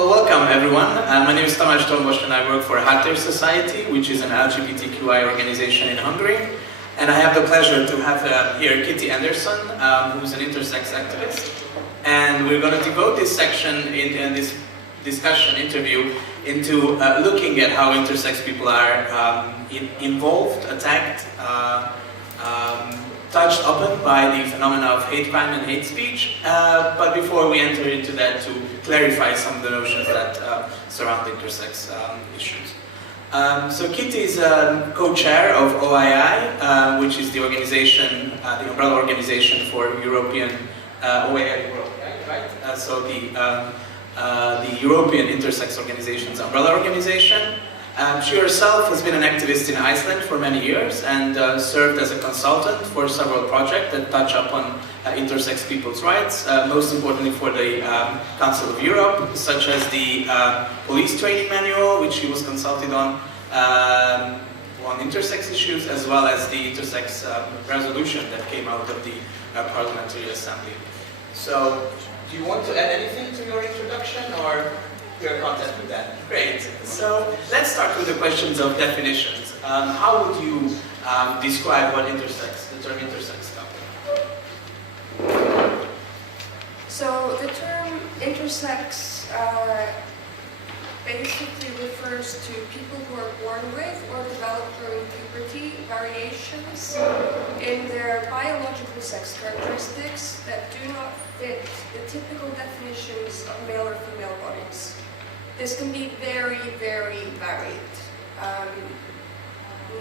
Well, welcome everyone. My name is Tamás Dombos and I work for Háttér Society, which is an LGBTQI organization in Hungary. And I have the pleasure to have here Kitty Anderson, who's an intersex activist. And we're going to devote this section in this discussion interview into looking at how intersex people are involved, attacked, touched upon by the phenomena of hate crime and hate speech. But before we enter into that, to clarify some of the notions that surround intersex issues. So Kitty is co-chair of OII, which is the organization, the umbrella organization for European OII Europe, right? So the European Intersex Organization's umbrella organization. She herself has been an activist in Iceland for many years and served as a consultant for several projects that touch upon intersex people's rights, most importantly for the Council of Europe, such as the police training manual, which she was consulted on intersex issues, as well as the intersex resolution that came out of the Parliamentary Assembly. So, do you want to add anything to your introduction, or you're content with that? Great. So let's start with the questions of definitions. How would you describe what intersex, the term intersex comes? So the term intersex basically refers to people who are born with or develop during puberty variations in their biological sex characteristics that do not fit the typical definitions of male or female bodies. This can be very, very varied.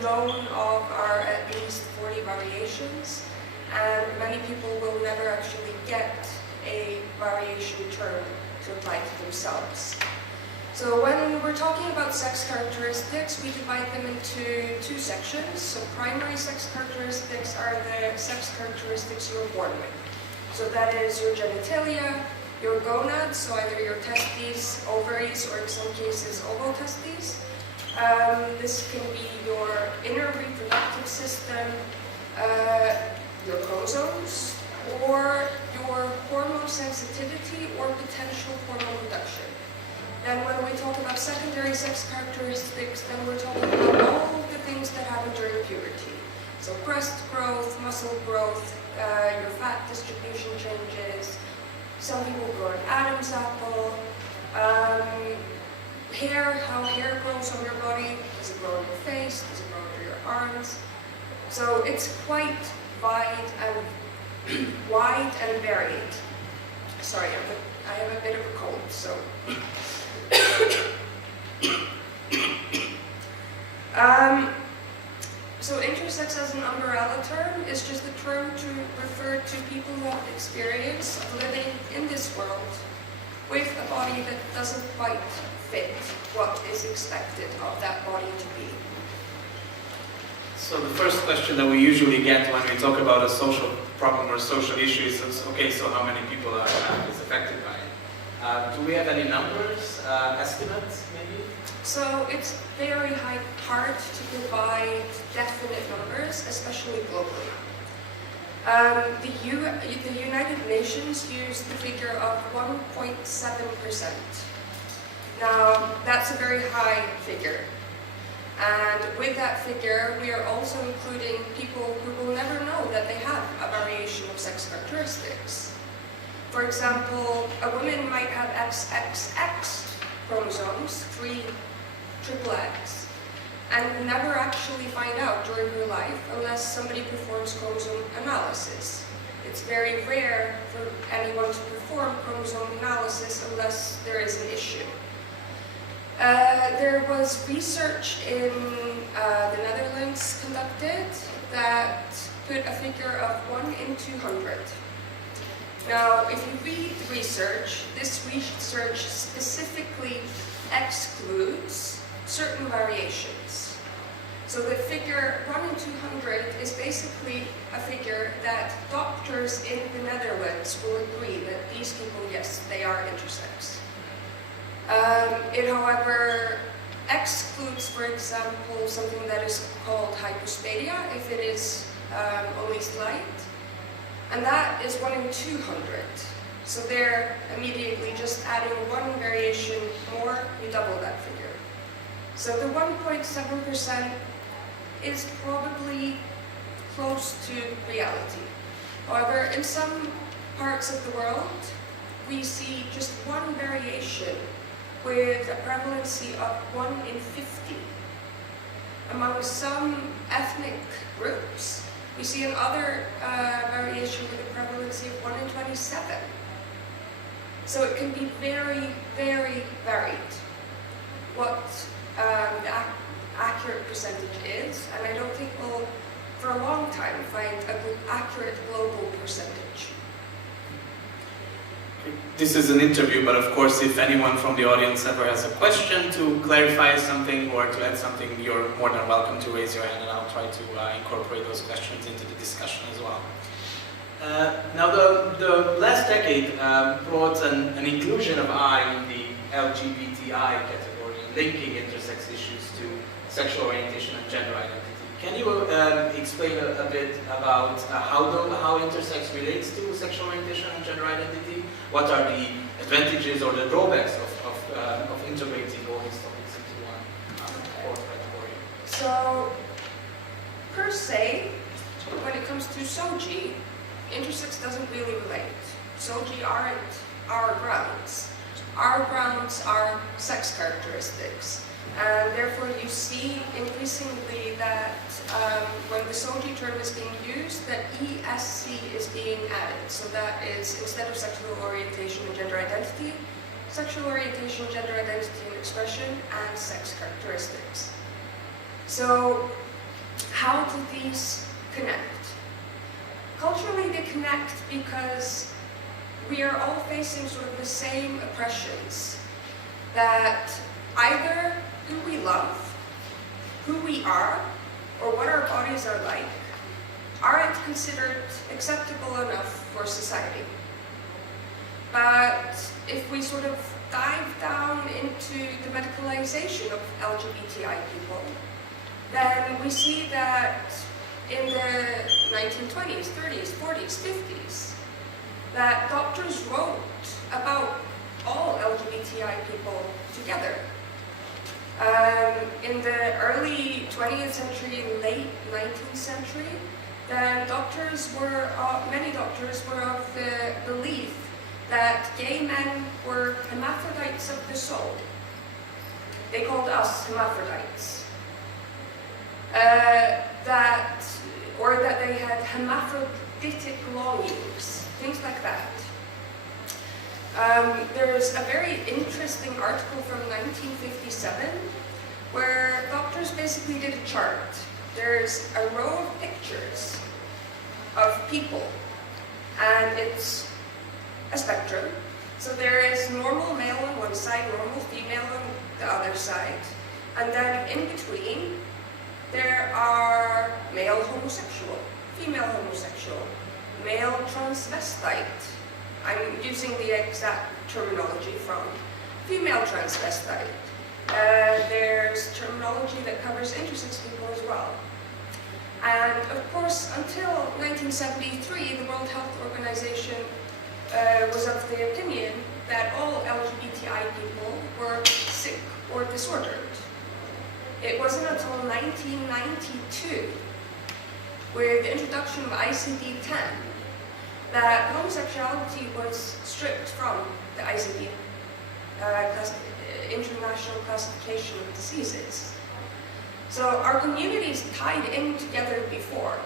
Known of are at least 40 variations, and many people will never actually get a variation term to apply to themselves. So when we're talking about sex characteristics, we divide them into two sections. So primary sex characteristics are the sex characteristics you're born with. So that is your genitalia, your gonads, so either your testes, ovaries, or in some cases ovotestes. This can be your inner reproductive system, your chromosomes, or your hormone sensitivity or potential hormone reduction. And when we talk about secondary sex characteristics, then we're talking about all the things that happen during puberty. So breast growth, muscle growth, your fat distribution changes. Some people grow an Adam's apple. Hair, how hair grows on your body. Does it grow on your face? Does it grow under your arms? So it's quite wide and varied. Sorry, I have a bit of a cold, so. So intersex as an umbrella term is just a term to refer to people who have the experience of living in this world with a body that doesn't quite fit what is expected of that body to be. So the first question that we usually get when we talk about a social problem or social issue is, okay, so how many people are affected by it? Do we have any numbers, estimates maybe? So it's very hard to provide definite numbers, especially globally. The United Nations used the figure of 1.7%. Now, that's a very high figure. And with that figure, we are also including people who will never know that they have a variation of sex characteristics. For example, a woman might have XXX chromosomes, 3 triple X, and never actually find out during her life unless somebody performs chromosome analysis. It's very rare for anyone to perform chromosome analysis unless there is an issue. There was research in the Netherlands conducted that put a figure of 1 in 200. Now, if you read the research, this research specifically excludes certain variations. So the figure 1 in 200 is basically a figure that doctors in the Netherlands will agree that these people, yes, they are intersex. It, however, excludes, for example, something that is called hypospadia, if it is only slight, and that is 1 in 200. So there, immediately just adding one variation more, you double that figure. So the 1.7% is probably close to reality. However, in some parts of the world, we see just one variation with a prevalency of 1 in 50. Among some ethnic groups, we see another variation with a prevalency of 1 in 27. So it can be very, very varied what the accurate percentage is, and I don't think we'll, for a long time, find an accurate global percentage. This is an interview, but of course, if anyone from the audience ever has a question to clarify something or to add something, you're more than welcome to raise your hand, and I'll try to incorporate those questions into the discussion as well. Now, the last decade brought an inclusion of I in the LGBTI category, linking intersex issues to sexual orientation and gender identity. Can you explain a bit about how intersex relates to sexual orientation and gender identity? What are the advantages or the drawbacks of integrating all these topics into one core category? So, per se, when it comes to SOGI, intersex doesn't really relate. SOGI aren't our grounds. Our grounds are sex characteristics. And therefore you see increasingly that when the SOGI term is being used, that ESC is being added. So that is, instead of sexual orientation and gender identity, sexual orientation, gender identity and expression, and sex characteristics. So how do these connect? Culturally they connect because we are all facing sort of the same oppressions, that either who we love, who we are, or what our bodies are like, aren't considered acceptable enough for society. But if we sort of dive down into the medicalization of LGBTI people, then we see that in the 1920s, 30s, 40s, 50s, that doctors wrote about all LGBTI people together. In the early 20th century, late 19th century, then many doctors were of the belief that gay men were hermaphrodites of the soul. They called us hermaphrodites. That they had hermaphroditic longings, things like that. There's a very interesting article from 1957 where doctors basically did a chart. There's a row of pictures of people, and it's a spectrum. So there is normal male on one side, normal female on the other side, and then in between there are male homosexual, female homosexual, male transvestite. I'm using the exact terminology from female transvestite. There's terminology that covers intersex people as well. And of course, until 1973, the World Health Organization was of the opinion that all LGBTI people were sick or disordered. It wasn't until 1992, with the introduction of ICD-10, that homosexuality was stripped from the ICD, International Classification of Diseases. So our communities tied in together before.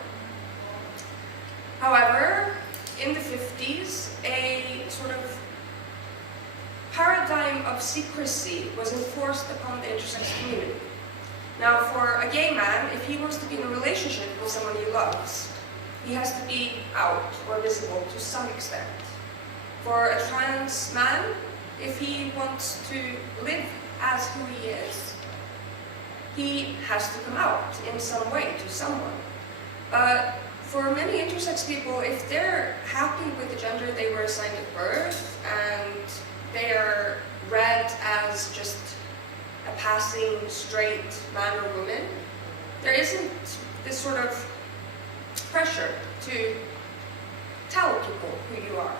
However, in the 50s, a sort of paradigm of secrecy was enforced upon the intersex community. Now, for a gay man, if he wants to be in a relationship with someone he loves, he has to be out or visible to some extent. For a trans man, if he wants to live as who he is, he has to come out in some way to someone. But for many intersex people, if they're happy with the gender they were assigned at birth and they are read as just a passing straight man or woman, there isn't this sort of pressure to tell people who you are.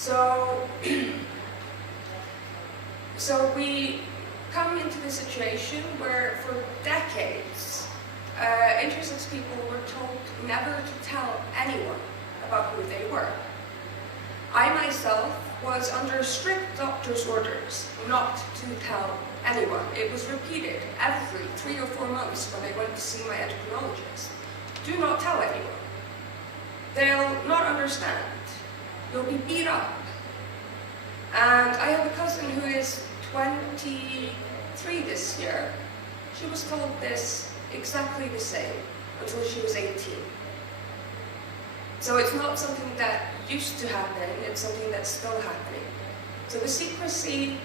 So, so we come into the situation where for decades, intersex people were told never to tell anyone about who they were. I myself was under strict doctor's orders not to tell anyone. It was repeated every 3 or 4 months when I went to see my endocrinologist. Do not tell anyone. They'll not understand. You'll be beat up. And I have a cousin who is 23 this year. She was told this exactly the same until she was 18. So it's not something that used to happen, it's something that's still happening. So the secrecy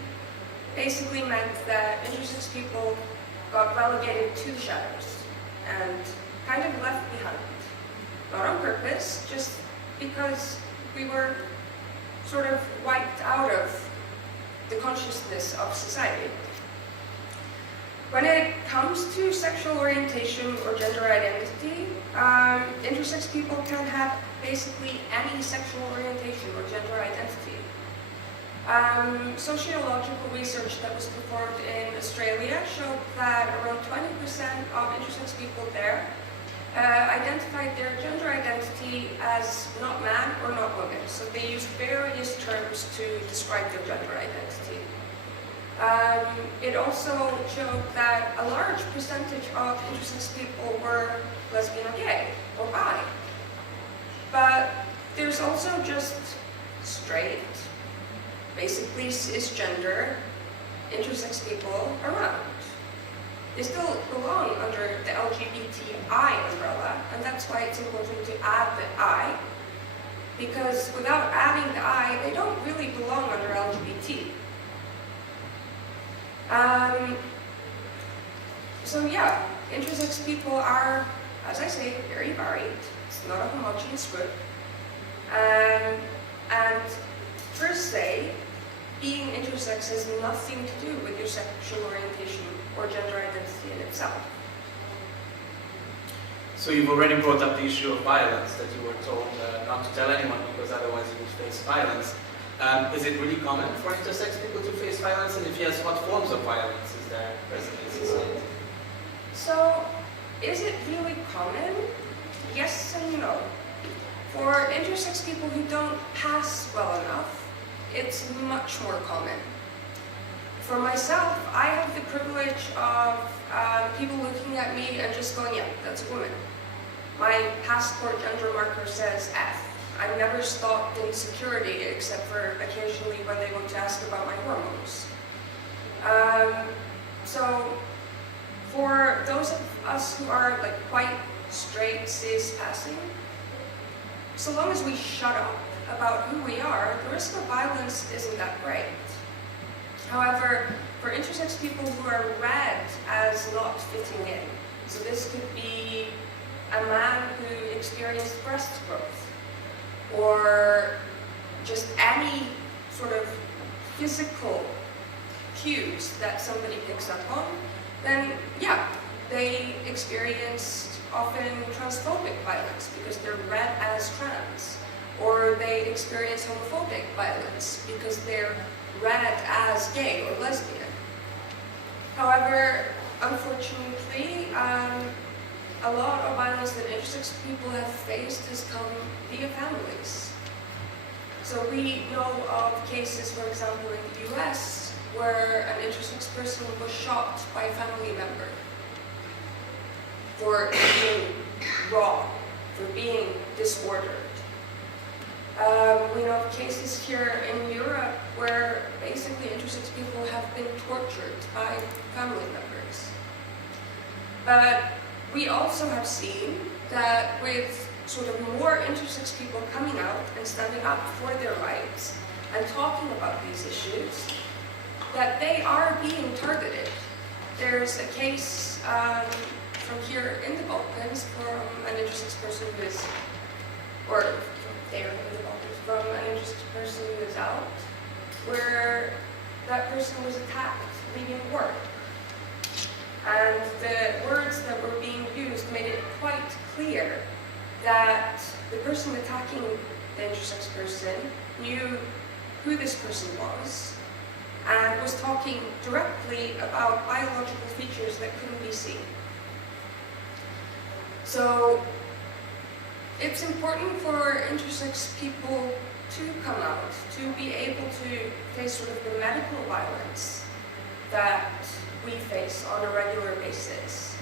basically meant that intersex people got relegated to the shadows and kind of left behind. Not on purpose, just because we were sort of wiped out of the consciousness of society. When it comes to sexual orientation or gender identity, intersex people can have basically any sexual orientation or gender identity. Sociological research that was performed in Australia showed that around 20% of intersex people there identified their gender identity as not man or not woman. So they used various terms to describe their gender identity. It also showed that a large percentage of intersex people were lesbian or gay or bi. But there's also just straight, basically cisgender intersex people around. They still belong under the LGBTI umbrella, and that's why it's important to add the I, because without adding the I, they don't really belong under LGBT. So yeah, intersex people are, as I say, very varied. It's not a homogeneous group. And per se, being intersex has nothing to do with your sexual orientation or gender identity in itself. So you've already brought up the issue of violence, that you were told not to tell anyone because otherwise you would face violence. Is it really common for intersex people to face violence? And if yes, what forms of violence is there present in society? So, is it really common? Yes and no. For intersex people who don't pass well enough, it's much more common. For myself, I have the privilege of people looking at me and just going, yeah, that's a woman. My passport gender marker says F. I've never stopped in security except for occasionally when they want to ask about my hormones. So for those of us who are like quite straight, cis passing, so long as we shut up about who we are, the risk of violence isn't that great. However, for intersex people who are read as not fitting in, so this could be a man who experienced breast growth, or just any sort of physical cues that somebody picks up on, then yeah, they experienced often transphobic violence because they're read as trans, or they experience homophobic violence because they're read as gay or lesbian. However, unfortunately, a lot of violence that intersex people have faced has come via families. So we know of cases, for example, in the US, where an intersex person was shot by a family member for being wrong, for being disordered. We know of cases here in Europe where basically intersex people have been tortured by family members. But we also have seen that with sort of more intersex people coming out and standing up for their rights and talking about these issues, that they are being targeted. There's a case from here in the Balkans from an intersex person who is, or there in the Balkans, from an intersex person who is out, where that person was attacked leaving work. And the words that were being used made it quite clear that the person attacking the intersex person knew who this person was and was talking directly about biological features that couldn't be seen. So it's important for intersex people to come out, to be able to face sort of the medical violence that we face on a regular basis.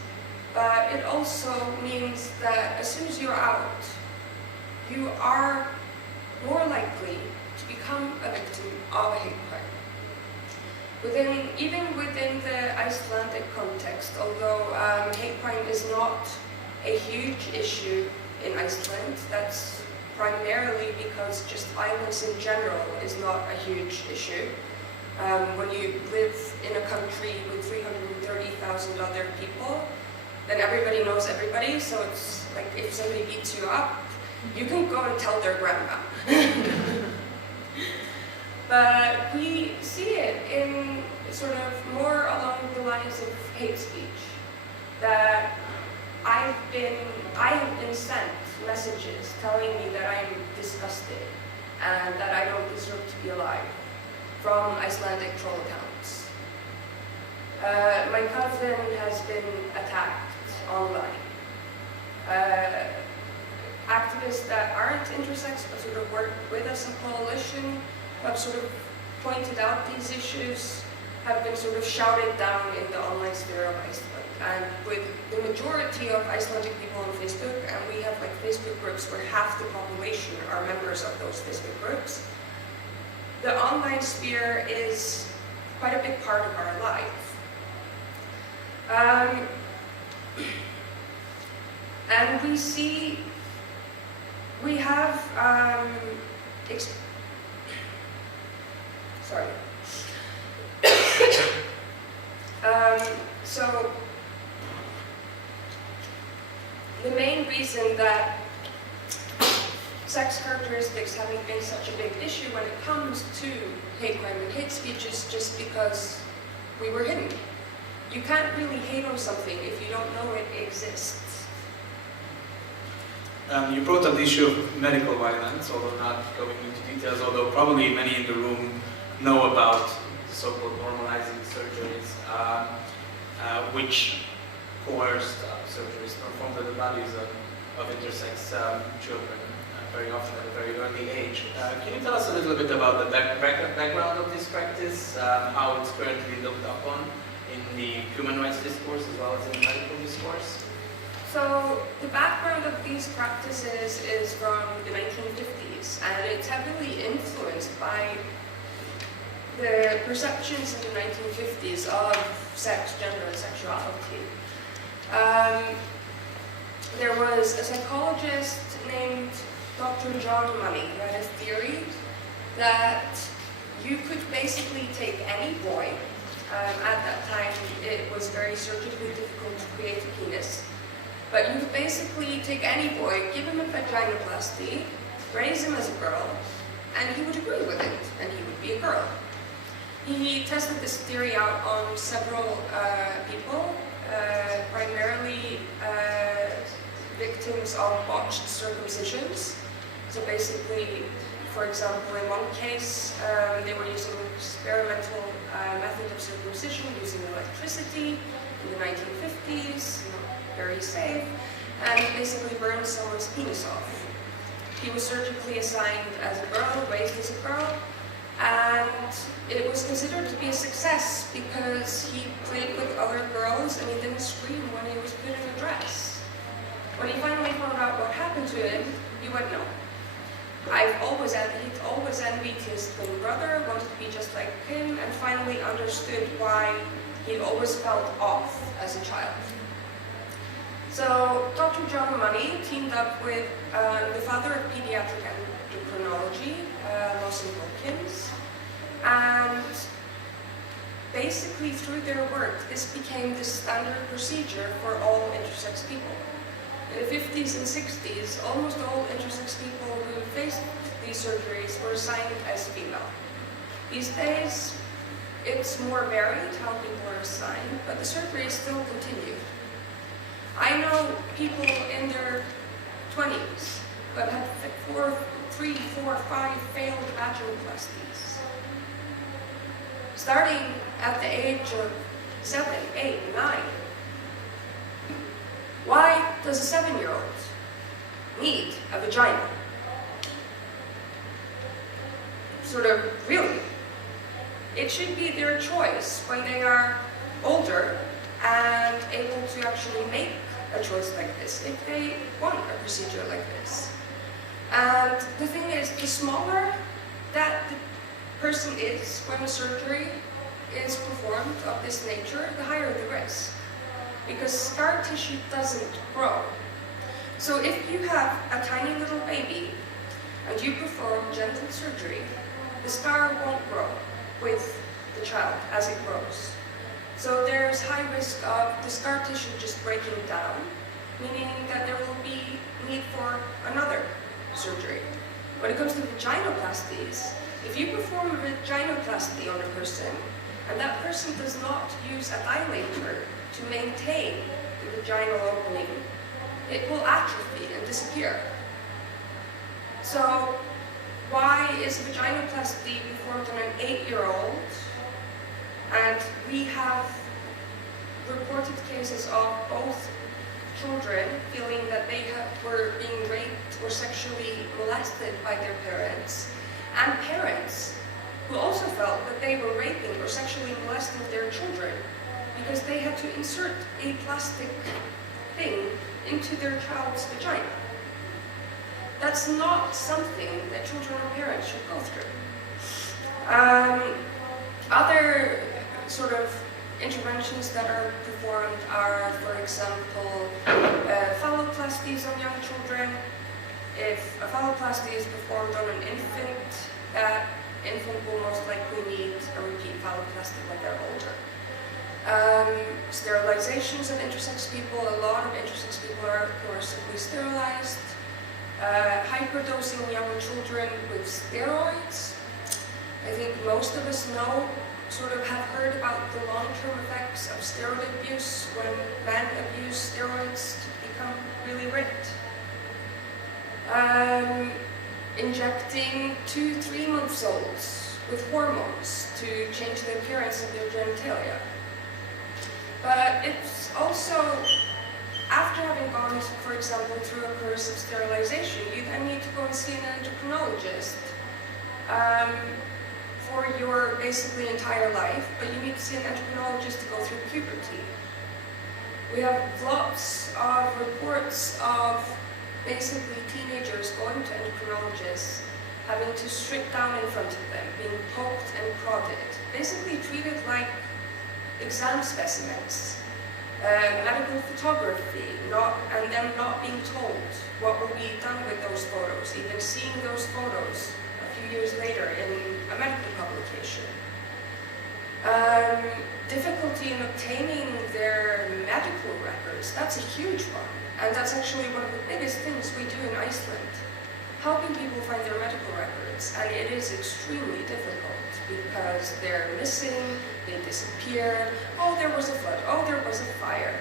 But it also means that as soon as you're out, you are more likely to become a victim of a hate crime. Even within the Icelandic context, although hate crime is not a huge issue in Iceland, that's primarily because just violence in general is not a huge issue. When you live in a country with 330,000 other people, then everybody knows everybody, so it's like if somebody beats you up, you can go and tell their grandma. But we see it in sort of more along the lines of hate speech, that I have been sent messages telling me that I'm disgusted and that I don't deserve to be alive from Icelandic troll accounts. My cousin has been attacked online. Activists that aren't intersex but sort of work with us in coalition have sort of pointed out these issues, have been sort of shouted down in the online sphere of Iceland. And with the majority of Icelandic people on Facebook, and we have like Facebook groups where half the population are members of those Facebook groups, the online sphere is quite a big part of our life. And we have, so the main reason that sex characteristics haven't been such a big issue when it comes to hate crime and hate speech is just because we were hidden. You can't really hate on something if you don't know it exists. You brought up the issue of medical violence, although not going into details, although probably many in the room know about the so-called normalizing surgeries, which coerced surgeries performed on the bodies of intersex children, very often at a very early age. Can you tell us a little bit about the background of this practice, how it's currently looked upon in the human rights discourse as well as in the medical discourse? So the background of these practices is from the 1950s, and it's heavily influenced by the perceptions in the 1950s of sex, gender, and sexuality. There was a psychologist named Dr. John Money who had a theory that you could basically take any boy. At that time, it was very surgically difficult to create a penis. But you could basically take any boy, give him a vaginoplasty, raise him as a girl, and he would agree with it, and he would be a girl. He tested this theory out on several people, primarily victims of botched circumcisions. So basically, for example, in one case, they were using an experimental method of circumcision using electricity in the 1950s, very safe, and basically burned someone's penis off. He was surgically assigned as a girl, raised as a girl, and it was considered to be a success because he played with other girls and he didn't scream when he was put in a dress. When he finally found out what happened to him, he went, no. He'd always envied his twin brother, wanted to be just like him, and finally understood why he'd always felt off as a child. So Dr. John Money teamed up with the father of pediatric endocrinology, Lawson Wilkins, and basically through their work, this became the standard procedure for all intersex people. In the 50s and 60s, almost all intersex people who faced these surgeries were assigned as female. These days, it's more varied how people are assigned, but the surgeries still continue. I know people in their 20s, but had 3, 4, 5 failed vaginoplasties. Starting at the age of 7, 8, 9. Why does a 7-year-old need a vagina? Sort of, really. It should be their choice when they are older and able to actually make a choice like this, if they want a procedure like this. And the thing is, the smaller that the person is when a surgery is performed of this nature, the higher the risk. Because scar tissue doesn't grow. So if you have a tiny little baby and you perform gentle surgery, the scar won't grow with the child as it grows. So there's high risk of the scar tissue just breaking down, meaning that there will be need for another surgery. When it comes to vaginoplasties, if you perform a vaginoplasty on a person, and that person does not use a dilator to maintain the vaginal opening, it will atrophy and disappear. So why is vaginoplasty performed on an 8-year-old? And we have reported cases of both children feeling that they were being raped or sexually molested by their parents, and parents who also felt that they were raping or sexually molesting their children because they had to insert a plastic thing into their child's vagina. That's not something that children or parents should go through. Other sort of interventions that are performed are, for example, phalloplasties on young children. If a phalloplasty is performed on an infant, that infant will most likely need a repeat phalloplasty when they're older. Sterilizations of intersex people, a lot of intersex people are coercively sterilized. Hyperdosing young children with steroids. I think most of us know, sort of have heard about the long-term effects of steroid abuse when men abuse steroids to become really ripped. Injecting 2-3-month-olds with hormones to change the appearance of their genitalia. But it's also, after having gone, for example, through a coercive sterilization, you then need to go and see an endocrinologist for your basically entire life, but you need to see an endocrinologist to go through puberty. We have lots of reports of basically teenagers going to endocrinologists, having to strip down in front of them, being poked and prodded, basically treated like exam specimens. Medical photography, and them not being told what will be done with those photos, even seeing those photos a few years later in a medical publication. Difficulty in obtaining their medical records, that's a huge one. And that's actually one of the biggest things we do in Iceland. Helping people find their medical records. And it is extremely difficult because they're missing, they disappear, oh there was a flood, oh there was a fire.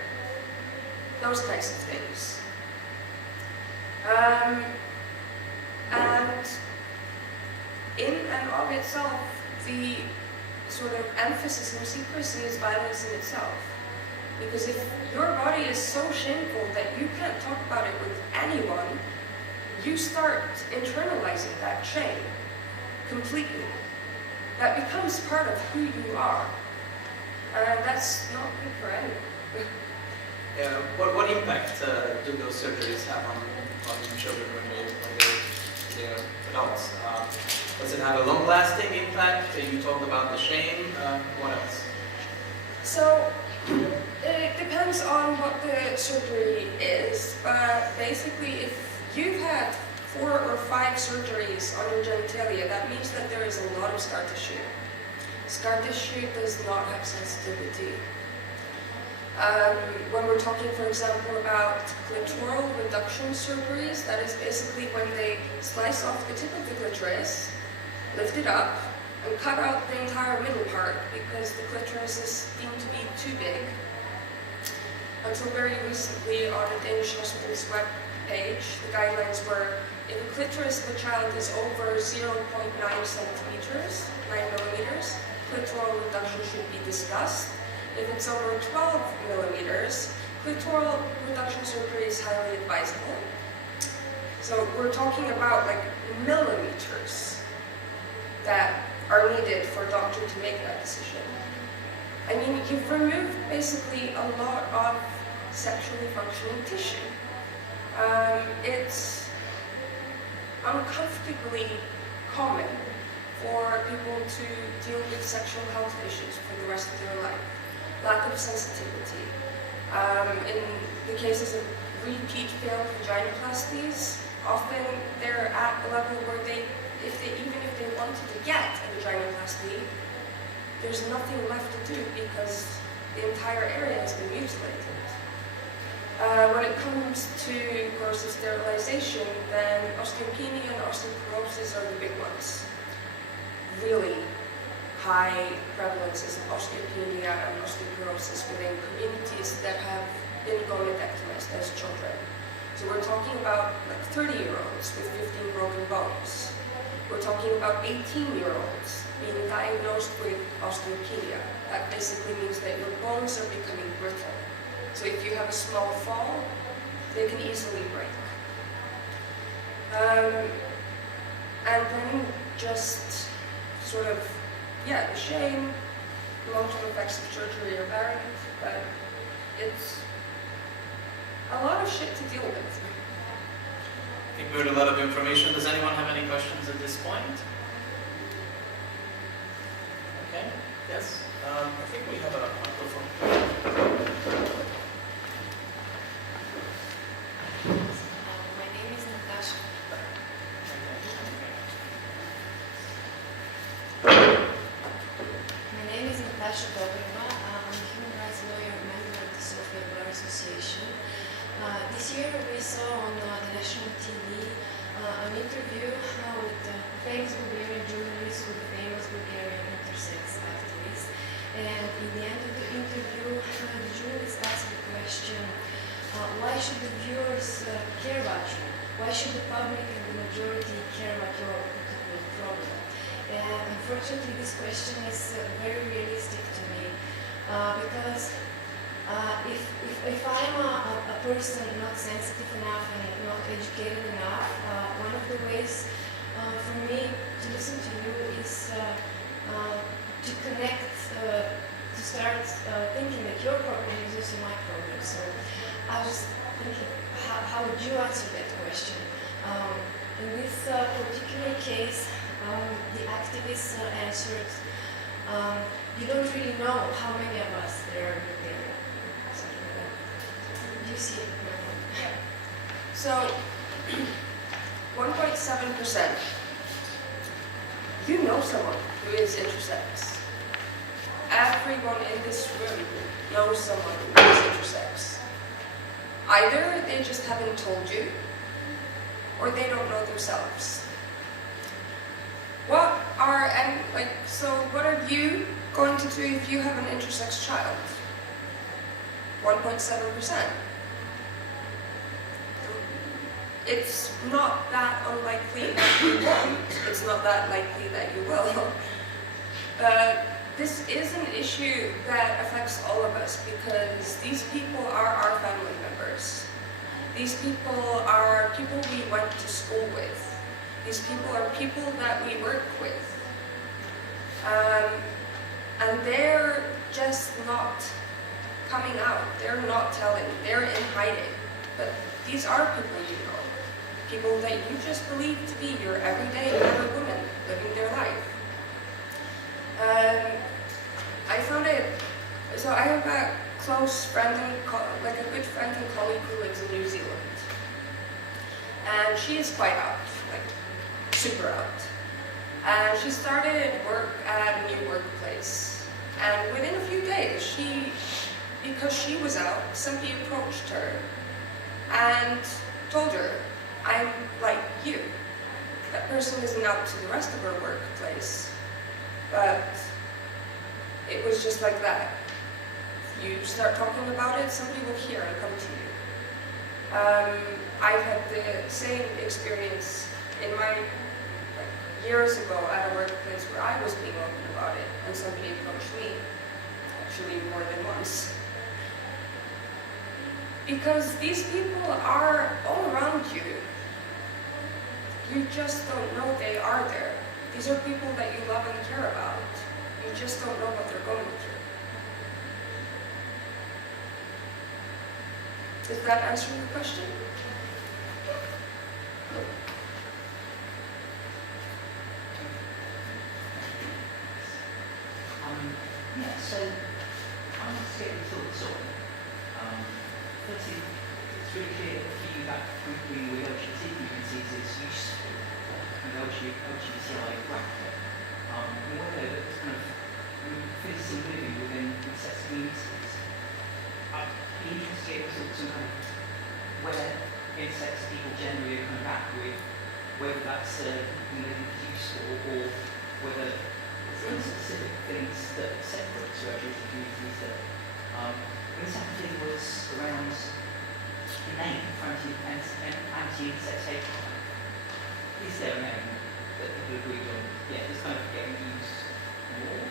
Those kinds of things. And in and of itself, the sort of emphasis on secrecy is violence in itself. Because if your body is so shameful that you can't talk about it with anyone, you start internalizing that shame completely. That becomes part of who you are. And that's not good for anyone. Yeah, what impact do those surgeries have on children when they're adults? Does it have a long-lasting impact? You talked about the shame. What else? So, it depends on what the surgery is, but basically if you've had 4 or 5 surgeries on your genitalia, that means that there is a lot of scar tissue. Scar tissue does not have sensitivity. When we're talking, for example, about clitoral reduction surgeries, that is basically when they slice off the tip of the clitoris, lift it up, and cut out the entire middle part because the clitoris is deemed to be too big. Until very recently on the Danish hospital's web page, the guidelines were if a clitoris of a child is over 0.9 centimeters, 9 millimeters, clitoral reduction should be discussed. If it's over 12 millimeters, clitoral reduction surgery is highly advisable. So we're talking about like millimeters that are needed for a doctor to make that decision. I mean, you've removed basically a lot of sexually functioning tissue. It's uncomfortably common for people to deal with sexual health issues for the rest of their life. Lack of sensitivity. In the cases of repeat failed vaginoplasties, often they're at a level where even if they wanted to get a vaginoplasty, there's nothing left to do because the entire area has been mutilated. When it comes to course of sterilization, then osteopenia and osteoporosis are the big ones. Really high prevalences of osteopenia and osteoporosis within communities that have been gonadectomized as children. So we're talking about like 30-year-olds with 15 broken bones. We're talking about 18-year-olds being diagnosed with osteopenia. That basically means that your bones are becoming brittle. So if you have a small fall, they can easily break. And then just sort of, the shame, long-term effects of surgery are varied, but it's a lot of shit to deal with. I think we heard a lot of information. Does anyone have any questions at this point? Okay, yes. I think we have a microphone. My name is Natasha. My name is Natasha Dobreva. I'm a human rights lawyer, member of the Sofia Bar Association. This year we saw on the national TV an interview with a famous Bulgarian journalist with a famous Bulgarian intersex activist. And in the end of the interview, the journalist asked the question, why should the viewers care about you? Why should the public and the majority care about your particular problem? And unfortunately, this question is very realistic to me because if I'm a person not sensitive enough and not educated enough, one of the ways for me to listen to you is to connect, to start thinking that your problem is also my problem. So I was thinking, how would you answer that question? In this particular case, the activists answered, you don't really know how many of us there are there. You see it. So, 1.7%. You know someone who is intersex. Everyone in this room knows someone who is intersex. Either they just haven't told you, or they don't know themselves. What are you going to do if you have an intersex child? 1.7%. It's not that unlikely that you won't. It's not that likely that you will. This is an issue that affects all of us because these people are our family members. These people are people we went to school with. These people are people that we work with. And they're just not coming out. They're not telling. They're in hiding. But these are people you know. People that you just believe to be your everyday man or woman living their life. I found it, so I have a close friend, like a good friend and colleague who lives in New Zealand. And she is quite out, like super out. And she started work at a new workplace. And within a few days, because she was out, somebody approached her and told her, I'm like you. That person isn't out to the rest of her workplace, but it was just like that. You start talking about it, somebody will hear and come to you. I've had the same experience in my, years ago at a workplace where I was being open about it, and somebody approached me, actually more than once. Because these people are all around you. You just don't know they are there. These are people that you love and care about. You just don't know what they're going through. Does that answer your question? Yeah, so I want to get your thoughts on. Firstly, it's really clear for you that grouping with LGBT communities is useful, and LGBTI bracket. Whether it's kind of physically living within intersex communities. I'd be interested to get your thoughts on kind of where intersex people generally are kind of at with whether that's living useful or whether some specific things that separate to LGBT communities that the second thing was around the name for anti-intersex hate crime. Is there a name that people agreed on? Yeah, it's kind of getting used more.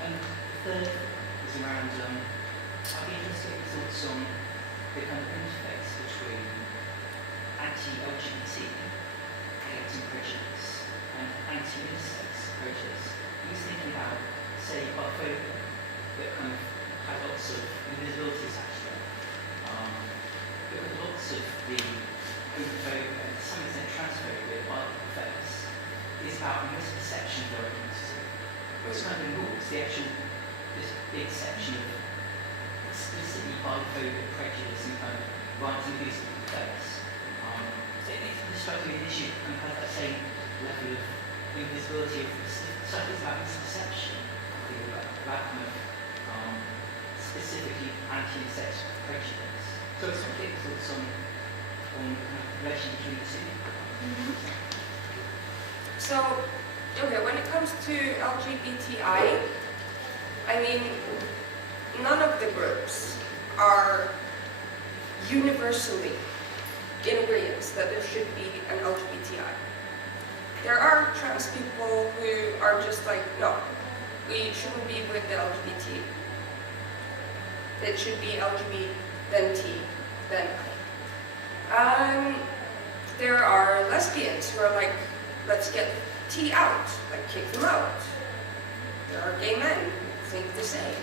And the third is around, I'd be interested in your thoughts on the kind of interface between anti-LGBT hate and prejudice and anti-intersex prejudice. He's thinking about, say, biphobia, that kind of had lots of invisibility attached to it. But with lots of the homophobia and to some extent transphobia by the face is about misperception of their identity. Which kind of involves the actual, this big section of explicitly biphobia, prejudice, and kind of rights and abuse of the face. It strikes me an issue kind of has that same level of invisibility of stuff is about misperception, about kind of specifically anti-intersex prejudice. So it's some thoughts on kind of relation between the two. So, okay, when it comes to LGBTI, I mean, none of the groups are universally in agreement that there should be an LGBTI. There are trans people who are just like, no, we shouldn't be with the LGBT. It should be LGBT, then T, then I. There are lesbians who are like, let's get T out, like kick them out. There are gay men who think the same.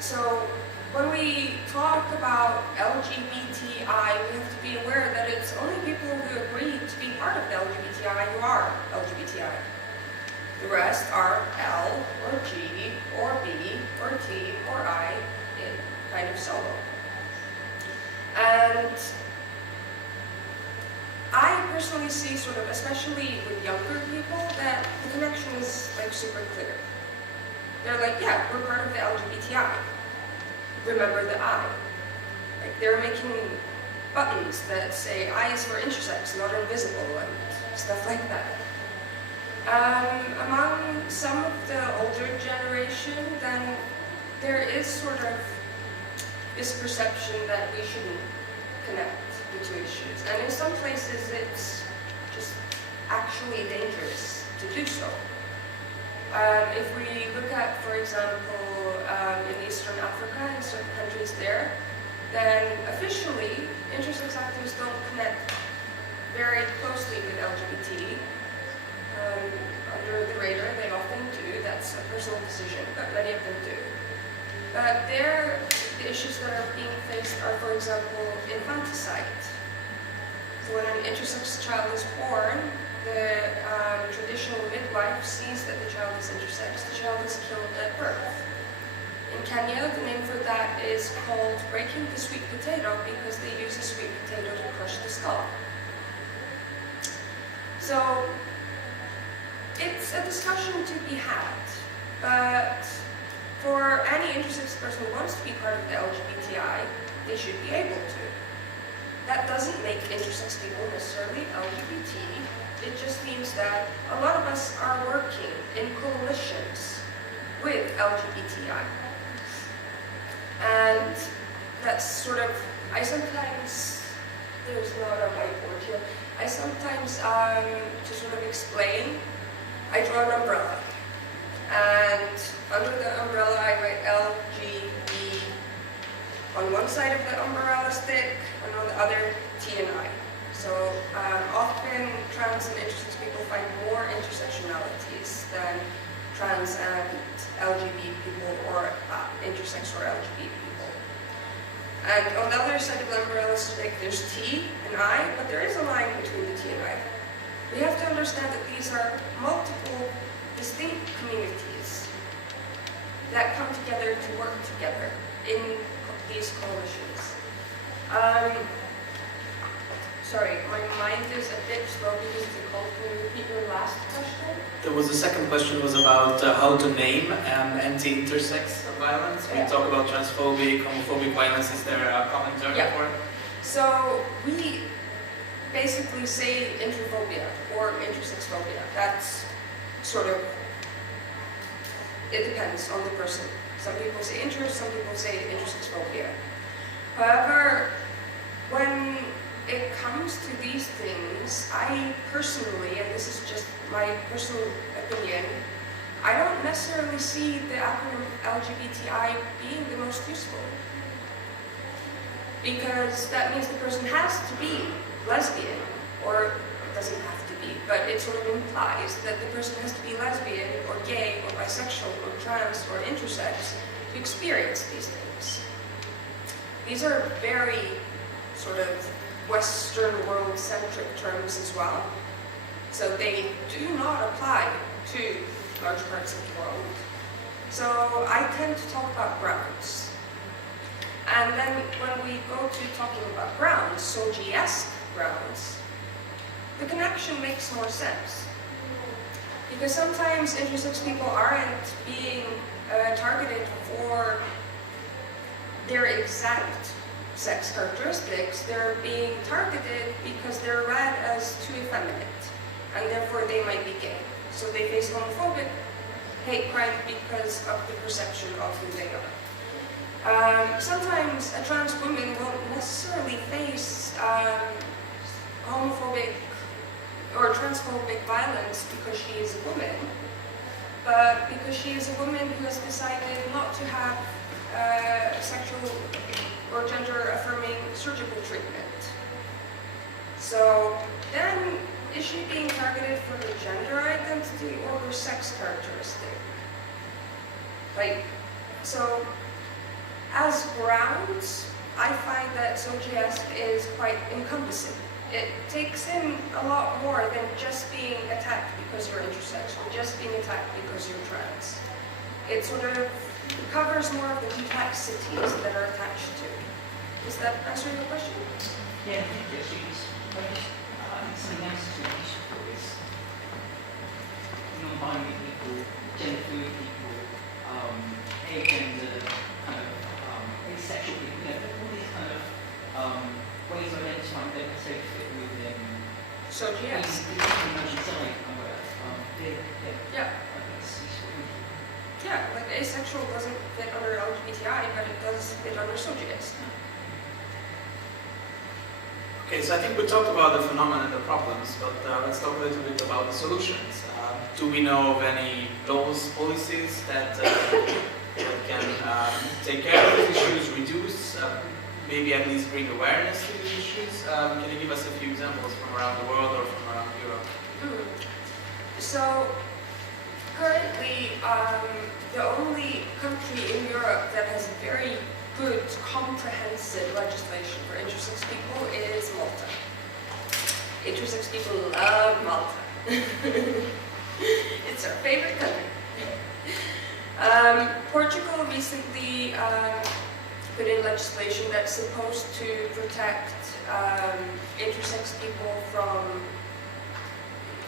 So when we talk about LGBTI, we have to be aware that it's only people who agree to be part of the LGBTI who are LGBTI. The rest are L, or G, or B, or T, or I, in kind of solo. And I personally see sort of, especially with younger people, that the connection is like super clear. They're like, yeah, we're part of the LGBTI. Remember the I. Like they're making buttons that say I is for intersex, not invisible, and stuff like that. Among some of the older generation, then there is sort of this perception that we shouldn't connect the two issues. And in some places it's just actually dangerous to do so. If we look at, for example, in Eastern Africa, in certain countries there, then officially intersex activists don't connect very closely with LGBT. Under the radar, they often do. That's a personal decision, but many of them do. But there, the issues that are being faced are, for example, infanticide. So when an intersex child is born, the traditional midwife sees that the child is intersex. The child is killed at birth. In Kenya, the name for that is called breaking the sweet potato because they use a sweet potato to crush the skull. So it's a discussion to be had, but for any intersex person who wants to be part of the LGBTI, they should be able to. That doesn't make intersex people necessarily LGBT. It just means that a lot of us are working in coalitions with LGBTI. And that's sort of, I sometimes, there's not a whiteboard here, I sometimes, to sort of explain, I draw an umbrella. And under the umbrella I write LGB on one side of the umbrella stick, and on the other T and I. So often trans and intersex people find more intersectionalities than trans and LGBT people or intersex or LGBT people. And on the other side of the umbrella stick there's T and I, but there is a line between the T and I. We have to understand that these are multiple distinct communities that come together to work together in these coalitions. Sorry, my mind is a bit slow because it's a cold. Can you repeat your last question? There was a second question was about how to name anti-intersex violence. We talk about transphobic, homophobic violence. Is there a common term for it? So we basically say interphobia or intersex phobia. That's sort of, it depends on the person. Some people say some people say intersex phobia. However, when it comes to these things, I personally, and this is just my personal opinion, I don't necessarily see the acronym LGBTI being the most useful. Because that means the person has to be lesbian, or it doesn't have to be, but it sort of implies that the person has to be lesbian, or gay, or bisexual, or trans, or intersex to experience these things. These are very sort of Western world-centric terms as well. So they do not apply to large parts of the world. So I tend to talk about grounds. And then when we go to talking about grounds, SOGI-esque grounds, the connection makes more sense. Because sometimes intersex people aren't being targeted for their exact sex characteristics, they're being targeted because they're read as too effeminate, and therefore they might be gay. So they face homophobic hate crime because of the perception of who they are. Sometimes a trans woman won't necessarily face homophobic or transphobic violence because she is a woman, but because she is a woman who has decided not to have sexual or gender-affirming surgical treatment. So then, is she being targeted for her gender identity or her sex characteristic? So as grounds, I find that SOGI-esque is quite encompassing. It takes in a lot more than just being attacked because you're intersex or just being attacked because you're trans. It sort of covers more of the complexities that are attached to. Does that answer your question? Yeah, thank you. I think something else that's really useful is non-binary people, gender fluid people, agender, kind of asexual people, all these kind of ways of identifying that necessarily fit within. So yes. Yeah. Yeah, like asexual doesn't fit under LGBTI, but it does fit under SOGI-esque. Okay, so I think we talked about the phenomena and the problems, but let's talk a little bit about the solutions. Do we know of any laws, policies that can take care of these issues, reduce, maybe at least bring awareness to these issues? Can you give us a few examples from around the world or from around Europe? So currently, the only country in Europe that has very good, comprehensive legislation for intersex people is Malta. Intersex people love Malta. It's our favorite country. Portugal recently put in legislation that's supposed to protect intersex people from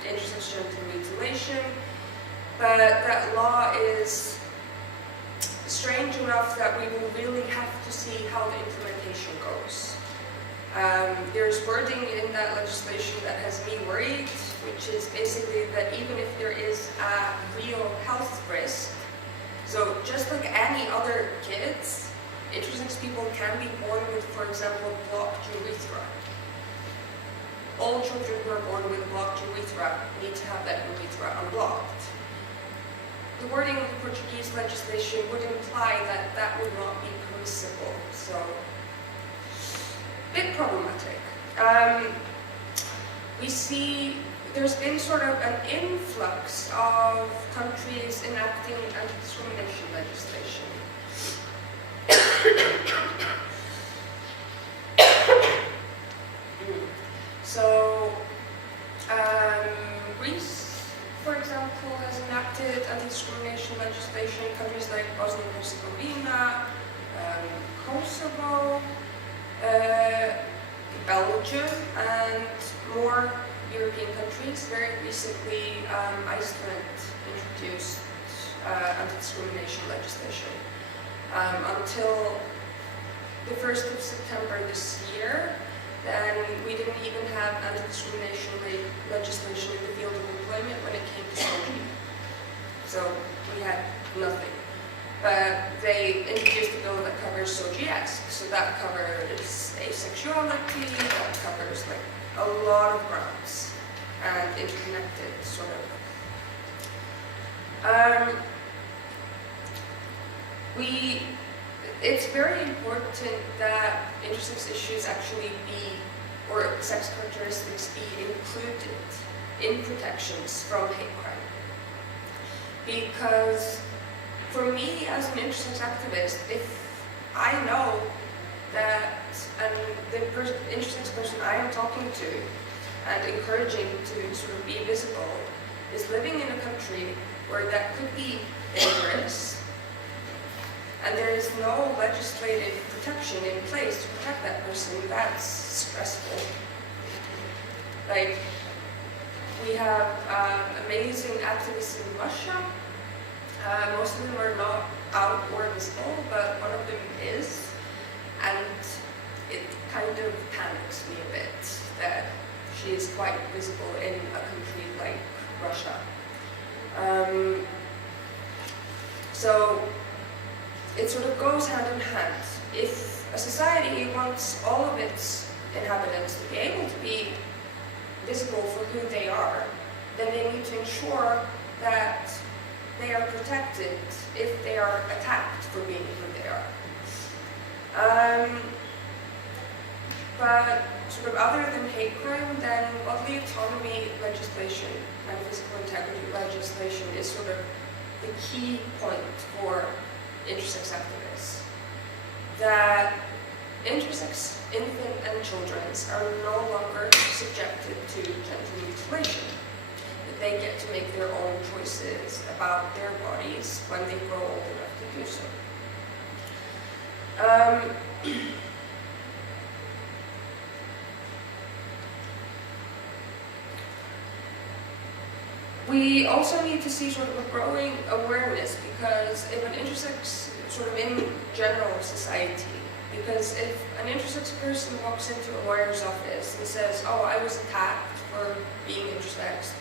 intersex genital mutilation, but that law is strange enough that we will really have to see how the implementation goes. There's wording in that legislation that has me worried, which is basically that even if there is a real health risk, so just like any other kids, intersex people can be born with, for example, blocked urethra. All children who are born with a blocked urethra need to have that urethra unblocked. The wording of the Portuguese legislation would imply that that would not be permissible, so a bit problematic. We see there's been sort of an influx of countries enacting anti-discrimination legislation. So, Greece, for example, has enacted anti-discrimination legislation in countries like Bosnia and Herzegovina, Kosovo, Belgium, and more European countries. Very recently, Iceland introduced anti-discrimination legislation. Until the 1st of September this year, then we didn't even have anti-discrimination legislation in the field of employment when it came to SOGI. So we had nothing. But they introduced a bill that covers SOGI-esque. So that covers asexuality, that covers like a lot of grounds and interconnected sort of. It's very important that intersex issues actually be, or sex characteristics be included in protections from hate crime. Because for me as an intersex activist, if I know that the intersex person I am talking to and encouraging to sort of be visible is living in a country where that could be dangerous, and there is no legislative protection in place to protect that person, that's stressful. Like, we have amazing activists in Russia. Most of them are not out or visible, but one of them is, and it kind of panics me a bit that she is quite visible in a country like Russia. So it sort of goes hand in hand. If a society wants all of its inhabitants to be able to be visible for who they are, then they need to ensure that they are protected if they are attacked for being who they are. But sort of other than hate crime, then bodily autonomy legislation and physical integrity legislation is sort of the key point for intersex activists. That intersex infant and children are no longer subjected to genital mutilation. That they get to make their own choices about their bodies when they grow old enough to do so. We also need to see sort of a growing awareness, because if an intersex, sort of in general society, because if an intersex person walks into a lawyer's office and says, oh, I was attacked for being intersex,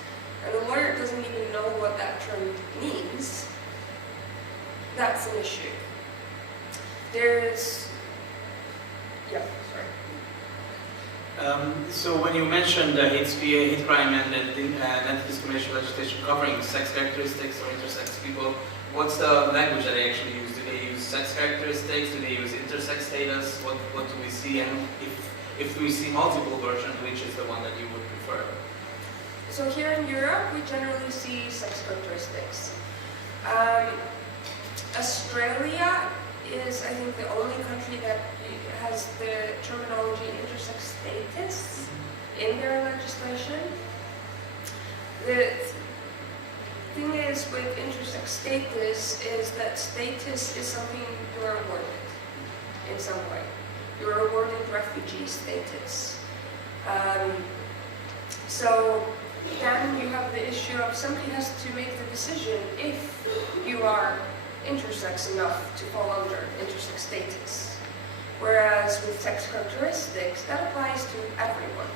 and the lawyer doesn't even know what that term means, that's an issue. So when you mentioned hate crime and anti-discrimination legislation covering sex characteristics or intersex people, what's the language that they actually use? Do they use sex characteristics? Do they use intersex status? What do we see? And if we see multiple versions, which is the one that you would prefer? So here in Europe, we generally see sex characteristics. Australia is, I think, the only country that has the terminology intersex status in their legislation. The thing is with intersex status is that status is something you are awarded in some way. You are awarded refugee status. So then you have the issue of somebody has to make the decision if you are intersex enough to fall under intersex status. Whereas with sex characteristics, that applies to everyone.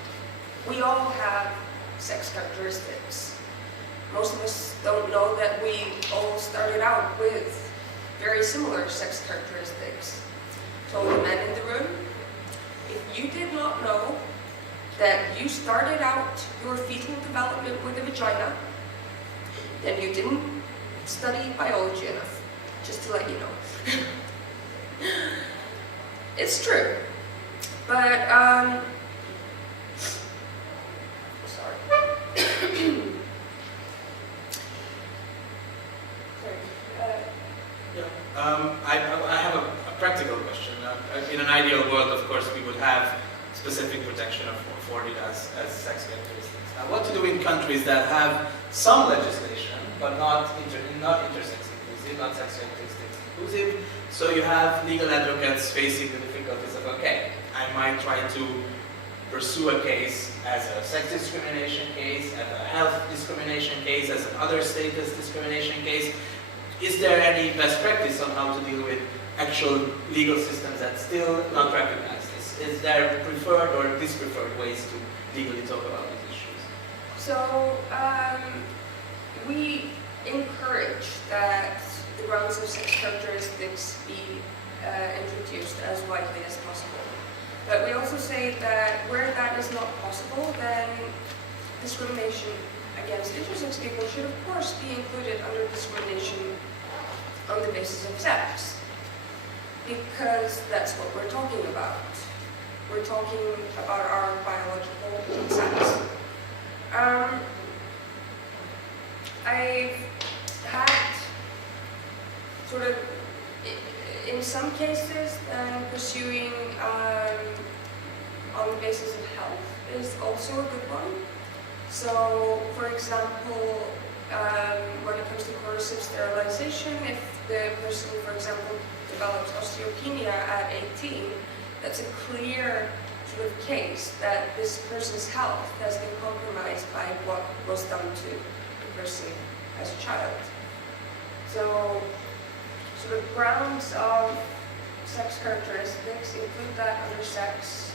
We all have sex characteristics. Most of us don't know that we all started out with very similar sex characteristics. to all the men in the room, if you did not know that you started out your fetal development with a vagina, then you didn't study biology enough, just to let you know. It's true. But, sorry. I have a practical question. In an ideal world, of course, we would have specific protection afforded as sex characteristics. Now, what to do in countries that have some legislation, but not intersex inclusive, not sex characteristics inclusive? So you have legal advocates facing the difficulties of, okay, I might try to pursue a case as a sex discrimination case, as a health discrimination case, as an other status discrimination case. Is there any best practice on how to deal with actual legal systems that still not recognize this? Is there preferred or dispreferred ways to legally talk about these issues? So, we encourage that the grounds of sex characteristics be introduced as widely as possible. But we also say that where that is not possible, then discrimination against intersex people should of course be included under discrimination on the basis of sex. Because that's what we're talking about. We're talking about our biological sex. I've had sort of, in some cases, pursuing on the basis of health is also a good one. So, for example, when it comes to coercive sterilization, if the person, for example, develops osteopenia at 18, that's a clear sort of case that this person's health has been compromised by what was done to the person as a child. So, sort of grounds of sex characteristics include that under sex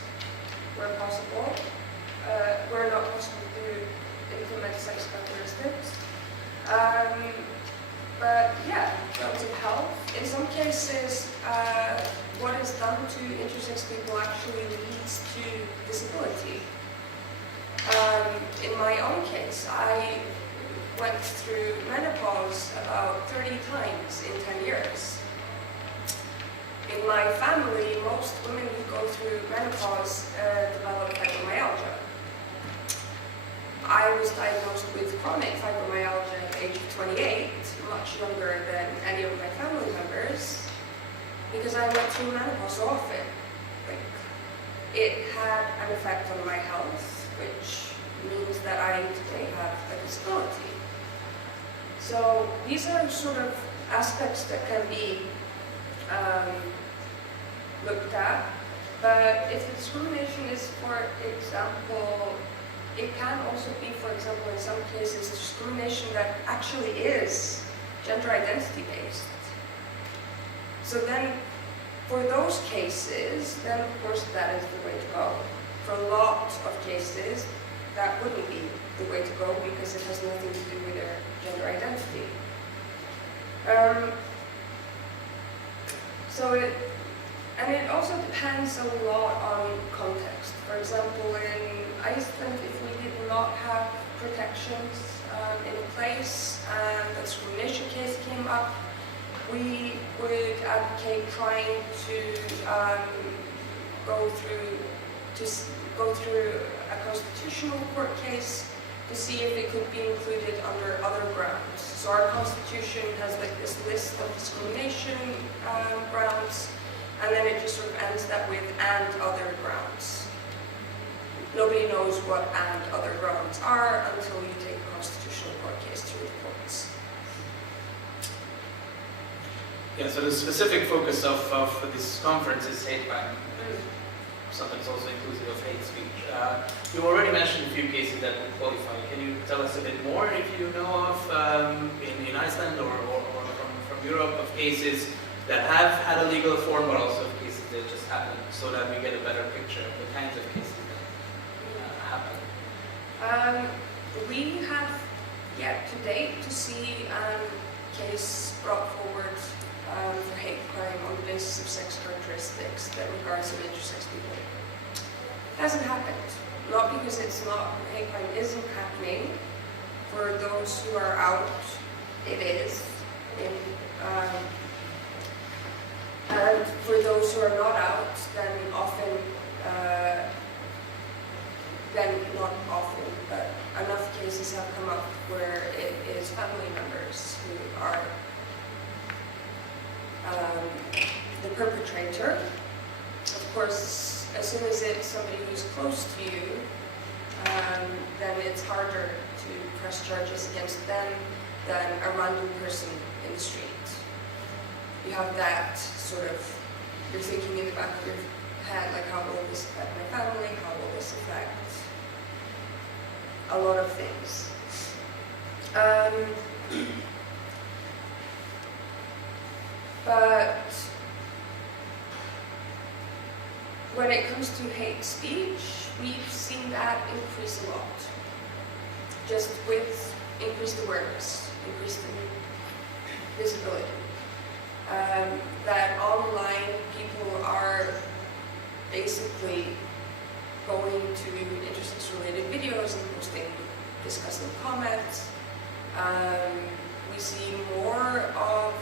where possible, where not possible to implement sex characteristics. But yeah, grounds of health. In some cases, what is done to intersex people actually leads to disability. In my own case, I went through menopause about 30 times in 10 years. In my family, most women who go through menopause develop fibromyalgia. I was diagnosed with chronic fibromyalgia at the age of 28, much younger than any of my family members, because I went through menopause so often. Like, it had an effect on my health, which means that I today have a disability. So these are sort of aspects that can be looked at, but if the discrimination is, for example, it can also be, for example, in some cases, discrimination that actually is gender identity based. So then, for those cases, then of course that is the way to go. For a lot of cases, that wouldn't be the way to go because it has nothing to do with their gender identity. It also depends a lot on context. For example, in Iceland, if we did not have protections in place and the discrimination case came up, we would advocate trying to go through a constitutional court case to see if it could be included under other grounds. So our constitution has like this list of discrimination grounds, and then it just sort of ends that with "and other grounds." Nobody knows what "and other grounds" are until you take a constitutional court case to the courts. Yeah, so the specific focus of this conference is hate crime, sometimes also inclusive of hate speech. You already mentioned a few cases that would qualify. Can you tell us a bit more, if you know of, in Iceland or from Europe, of cases that have had a legal form, but also of cases that just happened, so that we get a better picture of the kinds of cases that happen? We have yet to date to see a case brought forward for hate crime on the basis of sex characteristics that regards some intersex people. It hasn't happened. Not because hate crime isn't happening. For those who are out, it is. And for those who are not out, then not often, but enough cases have come up where it is family members who are the perpetrator. Of course, as soon as it's somebody who's close to you, then it's harder to press charges against them than a random person in the street. You have that sort of, you're thinking in the back of your head, like, how will this affect my family? How will this affect a lot of things? But when it comes to hate speech, we've seen that increase a lot. Just with increased awareness, increased visibility. That online people are basically going to intersex-related videos and posting disgusting comments. We see more of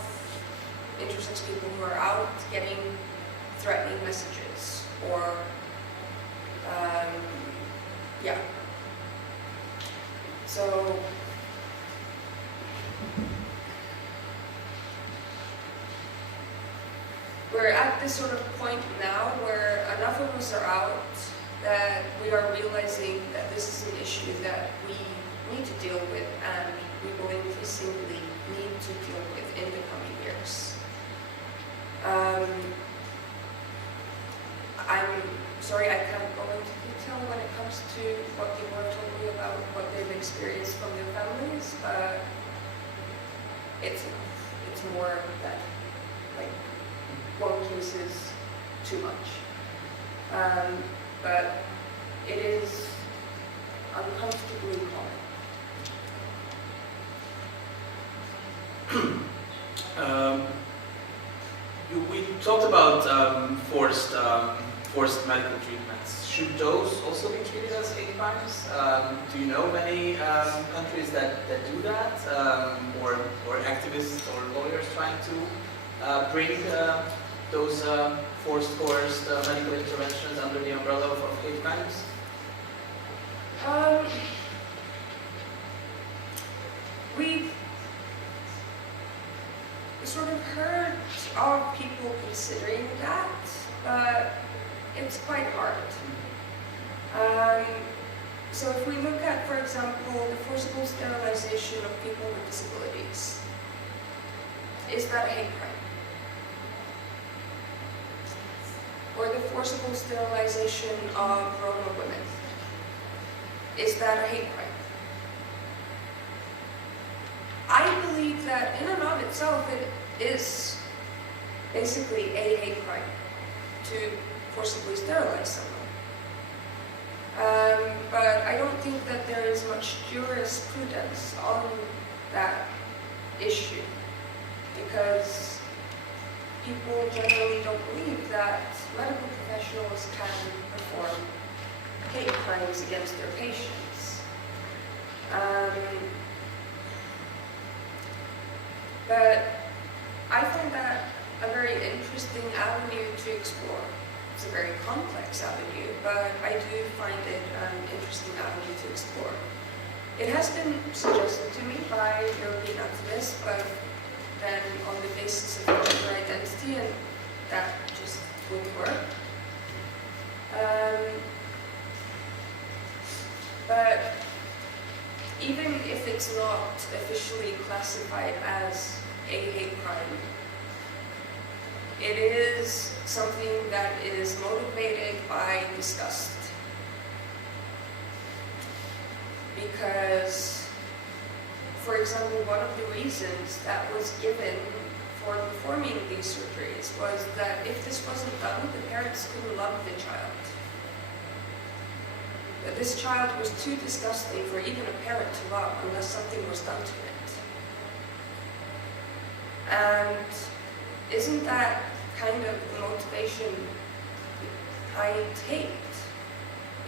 intersex people who are out getting threatening messages or, yeah. So, we're at this sort of point now where enough of us are out that we are realizing that this is an issue that we need to deal with and we will increasingly need to deal with in the coming years. I'm sorry I can't go into detail when it comes to what people have told me about what they've experienced from their families, but it's more that, like, one case is too much. But it is uncomfortably common. We talked about forced medical treatments. Should those also be treated as hate crimes? Do you know many countries that do that, or activists or lawyers trying to bring those coerced medical interventions under the umbrella of hate crimes? We've sort of heard of people considering that, but it's quite hard. So if we look at, for example, the forcible sterilization of people with disabilities, is that a hate crime? Or the forcible sterilization of Roma women, is that a hate crime? I believe that in and of itself it is basically a hate crime to forcibly sterilize someone. But I don't think that there is much jurisprudence on that issue because people generally don't believe that medical professionals can perform hate crimes against their patients. But I find that a very interesting avenue to explore. It's a very complex avenue, but I do find it an interesting avenue to explore. It has been suggested to me by European activists, but then on the basis of gender identity, and that just wouldn't work. But even if it's not officially classified as a hate crime, it is something that is motivated by disgust. Because, for example, one of the reasons that was given for performing these surgeries was that if this wasn't done, the parents couldn't love the child. That this child was too disgusting for even a parent to love unless something was done to it. And isn't that kind of the motivation behind hate?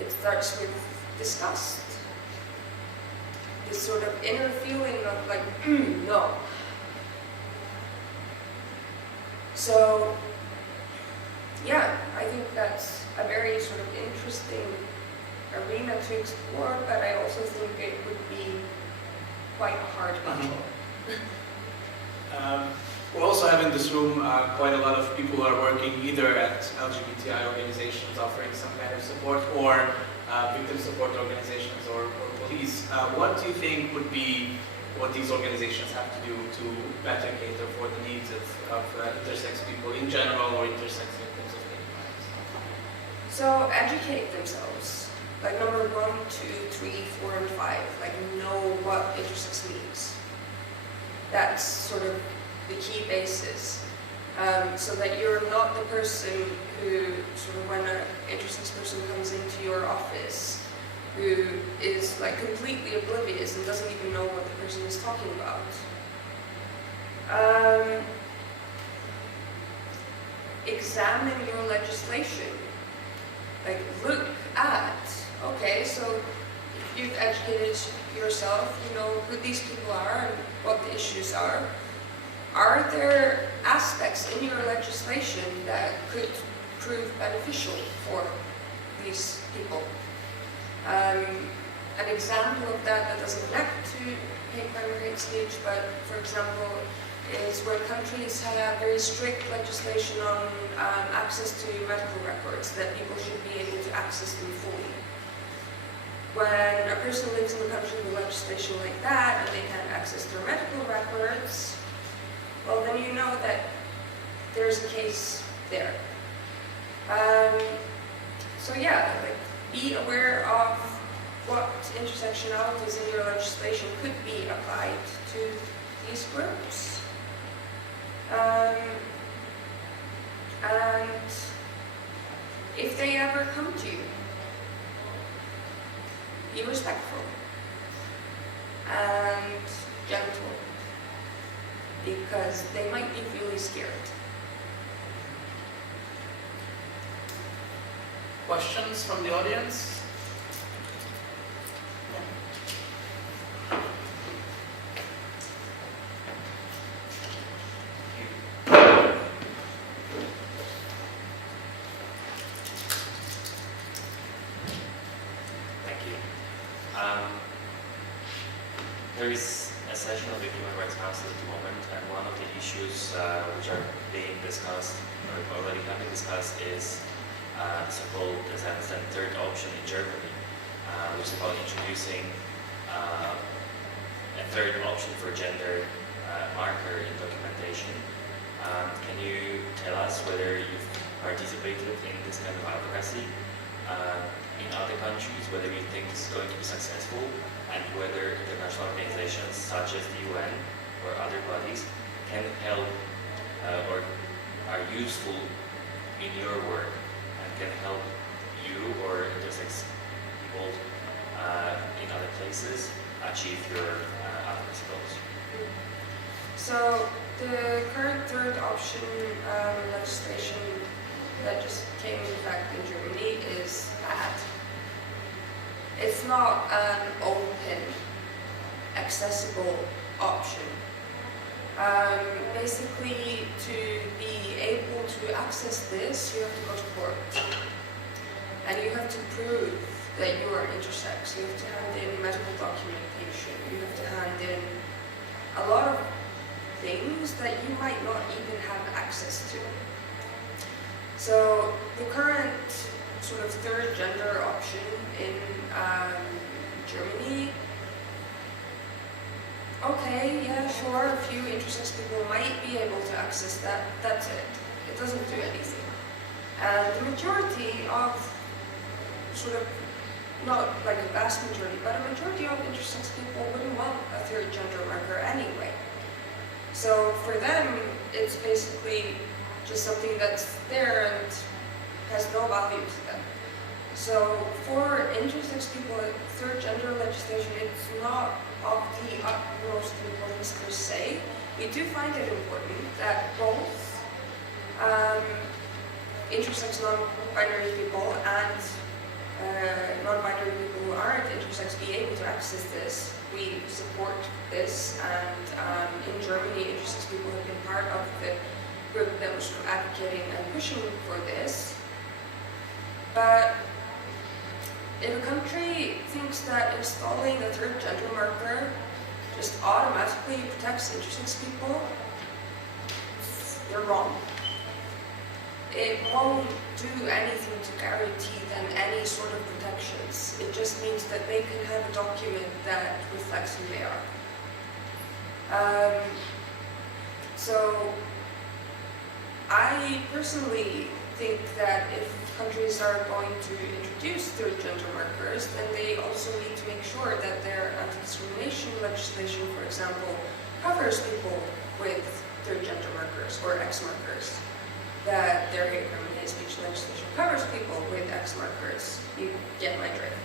It starts with disgust. This sort of inner feeling of like, no. So, yeah, I think that's a very sort of interesting arena to explore, but I also think it would be quite a hard battle. We also have in this room quite a lot of people who are working either at LGBTI organizations offering some kind of support, or victim support organizations, or police. What do you think would be what these organizations have to do to better cater for the needs of intersex people in general, or intersex victims of hate crimes? So educate themselves. Like number 1, 2, 3, 4, and 5. Like know what intersex means. That's sort of the key basis. So that you're not the person who, sort of when an intersex person comes into your office, who is like completely oblivious and doesn't even know what the person is talking about. Examine your legislation. Like look at, okay, so if you've educated yourself, you know who these people are and what the issues are. Are there aspects in your legislation that could prove beneficial for these people? An example of that doesn't connect to hate crime or hate speech, but for example, is where countries have very strict legislation on access to medical records, that people should be able to access them fully. When a person lives in a country with legislation like that and they can't access their medical records, well then you know that there's a case there. So yeah, like, be aware of what intersectionalities in your legislation could be applied to these groups. And if they ever come to you, be respectful and gentle, because they might be really scared. Questions from the audience? There is a session of the Human Rights Council at the moment, and one of the issues which are being discussed, or already have been discussed, is so-called, as I understand, third option in Germany, which is about introducing a third option for gender marker in documentation. Can you tell us whether you've participated in this kind of advocacy in other countries, whether you think this is going to be successful, and whether international organizations such as the UN or other bodies can help or are useful in your work and can help you or intersex people in other places achieve your advocacy goals? So the current third option legislation that just came into effect in Germany is bad. It's not an open, accessible option. Basically, to be able to access this, you have to go to court. And you have to prove that you are intersex. You have to hand in medical documentation. You have to hand in a lot of things that you might not even have access to. So the current sort of third gender option in Germany, okay, yeah, sure, a few intersex people might be able to access that, that's it. It doesn't do anything. And the majority of, sort of, not like a vast majority, but a majority of intersex people wouldn't want a third gender marker anyway. So for them, it's basically just something that's there and has no value to them. So for intersex people, third gender legislation, it's not of the utmost importance per se. We do find it important that both intersex non-binary people and non-binary people who aren't intersex be able to access this. We support this, and in Germany, intersex people have been part of the group that was advocating and pushing for this. But if a country thinks that installing a third gender marker just automatically protects intersex people, they're wrong. It won't do anything to guarantee them any sort of protections. It just means that they can have a document that reflects who they are. So I personally think that if countries are going to introduce third gender markers, then they also need to make sure that their anti-discrimination legislation, for example, covers people with third gender markers or X markers. That their hate crime and hate speech legislation covers people with X markers. You get my drift.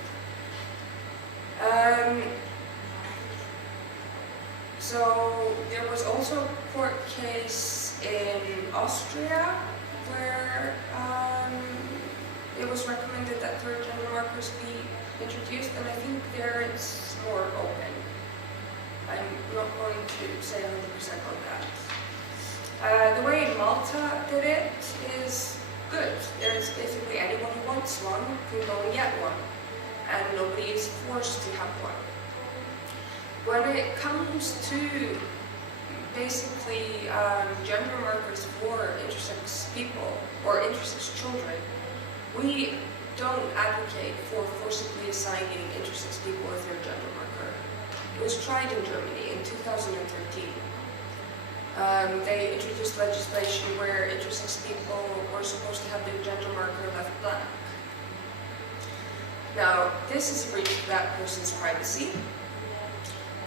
So there was also a court case in Austria where it was recommended that third gender markers be introduced, and I think there it's more open. I'm not going to say 100% on that. The way Malta did it is good. There's basically anyone who wants one can go and get one, and nobody is forced to have one. When it comes to basically gender markers for intersex people or intersex children, we don't advocate for forcibly assigning intersex people a third gender marker. It was tried in Germany in 2013. They introduced legislation where intersex people were supposed to have their gender marker left blank. Now, this is a breach of that person's privacy,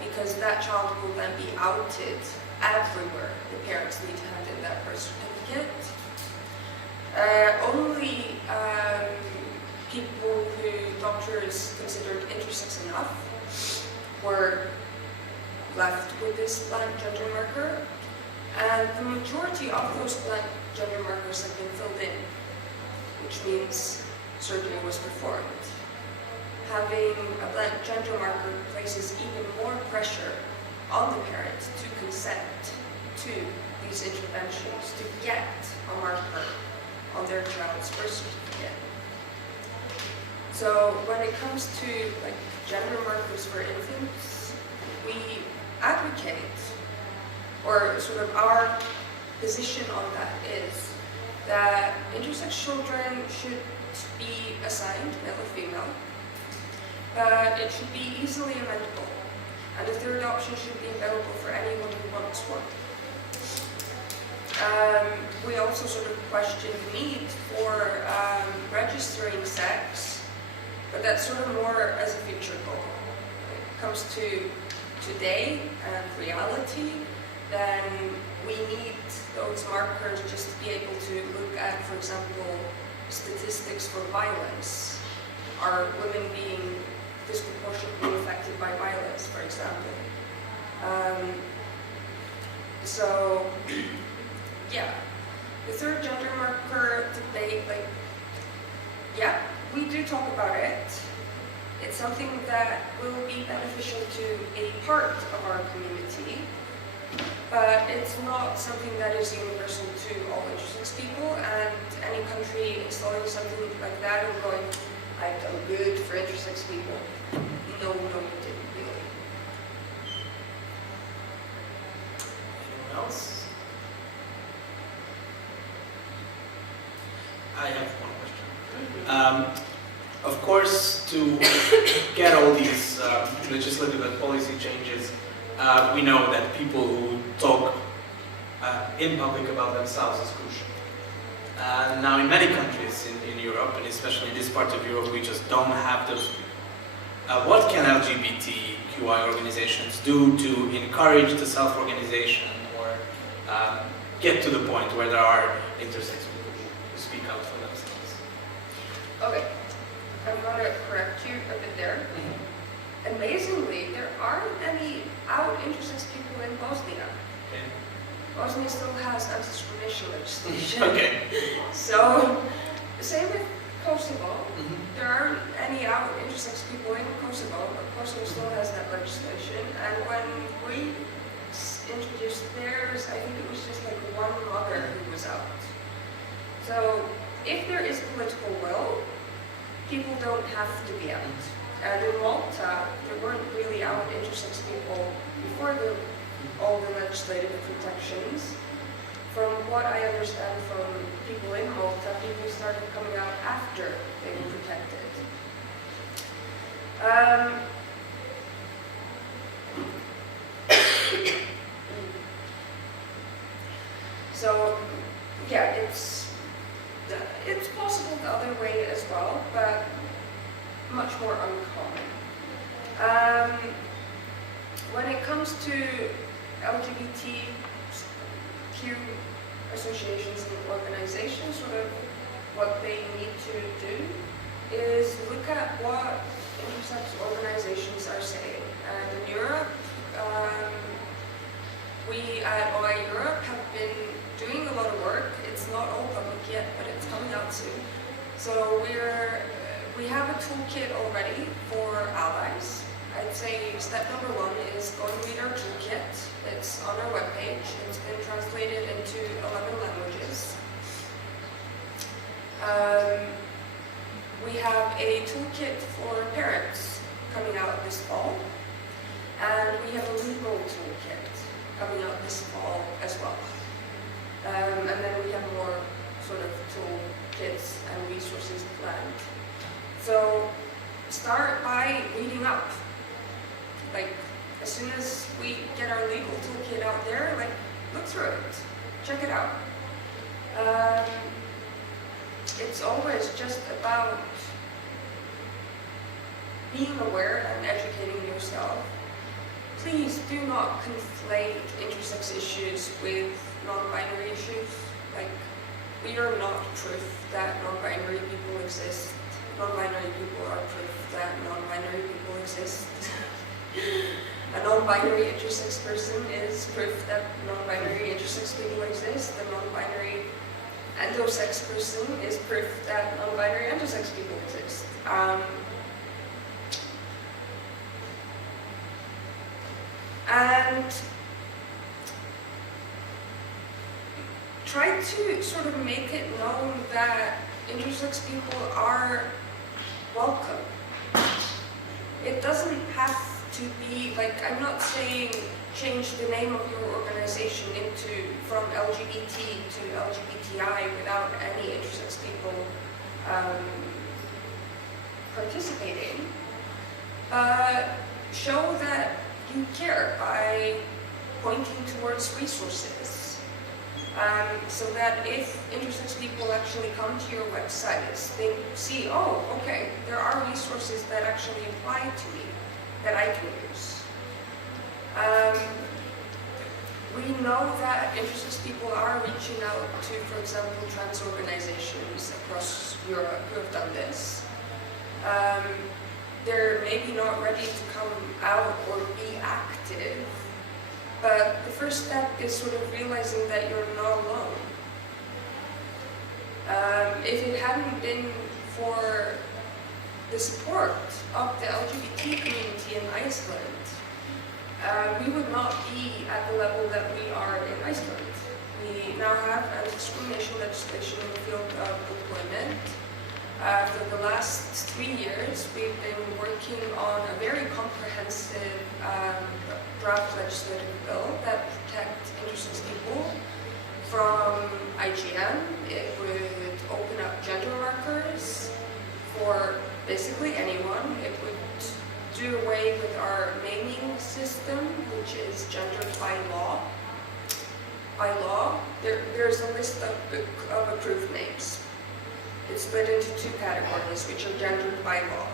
because that child will then be outed everywhere. The parents need to hand in that birth certificate. Only people who doctors considered intersex enough were left with this blank gender marker, and the majority of those blank gender markers have been filled in, which means surgery was performed. Having a blank gender marker places even more pressure on the parent to consent to these interventions, to get a marker on their child's birth certificate. So when it comes to gender markers for infants, we advocate, or sort of our position on that is that intersex children should be assigned, male or female, but it should be easily amendable, and the third option should be available for anyone who wants one. We also sort of question the need for registering sex, but that's sort of more as a future goal. When it comes to today and reality, then we need those markers just to be able to look at, for example, statistics for violence. Are women being disproportionately affected by violence, for example? So, yeah, the third gender marker debate, yeah, we do talk about it. It's something that will be beneficial to a part of our community, but it's not something that is universal to all intersex people, and any country installing something like that and going, I've done good for intersex people. No, you didn't really. Anyone else? I have one question. Of course, to get all these legislative and policy changes, we know that people who talk in public about themselves is crucial. Now, in many countries in Europe, and especially in this part of Europe, we just don't have those people. What can LGBTQI organizations do to encourage the self-organization or get to the point where there are intersex people who speak out for themselves? Okay, I'm going to correct you a bit there. Amazingly, there aren't any out intersex people in Bosnia. Okay. Bosnia still has anti-discrimination legislation. Okay. So, same with Kosovo. Mhm. There aren't any out intersex people in Kosovo, but Kosovo still has that legislation. And when we introduced theirs, I think it was just like one mother who was out. So, if there is political will, people don't have to be out. And in Malta, there weren't really out intersex people before all the legislative protections. From what I understand from people in Malta, people started coming out after they were protected. So, yeah, it's possible the other way as well, but much more uncommon. When it comes to LGBTQ associations and organizations, sort of what they need to do is look at what intersex organizations are saying. And in Europe, we at OI Europe have been doing a lot of work. It's not all public yet, but it's coming out soon. So we have a toolkit already for allies. I'd say step number 1 is go and read our toolkit. It's on our webpage. It's been translated into 11 languages. We have a toolkit for parents coming out this fall. And we have a legal toolkit coming out this fall as well. And then we have more sort of toolkits and resources planned. So start by reading up. Like, as soon as we get our legal toolkit out there, like, look through it, check it out. It's always just about being aware and educating yourself. Please do not conflate intersex issues with non-binary issues. Like, we are not proof that non-binary people exist. Non-binary people are proof that non-binary people exist. A non-binary intersex person is proof that non-binary intersex people exist. A non-binary endosex person is proof that non-binary endosex people exist. And try to sort of make it known that intersex people are welcome. It doesn't have to be, like, I'm not saying change the name of your organization from LGBT to LGBTI without any intersex people participating. Show that you care by pointing towards resources. So that if intersex people actually come to your websites, they see, oh, okay, there are resources that actually apply to me that I can use. We know that intersex people are reaching out to, for example, trans organizations across Europe who have done this. They're maybe not ready to come out or be active, but the first step is sort of realizing that you're not alone. If it hadn't been for the support of the LGBT community in Iceland, we would not be at the level that we are in Iceland. We now have anti-discrimination legislation in the field of employment. For the last 3 years, we've been working on a very comprehensive draft legislative bill that protects intersex people from IGN. It would open up gender markers for basically anyone. It would do away with our naming system, which is gendered by law. By law, there's a list of approved names. It's split into 2 categories, which are gendered by law.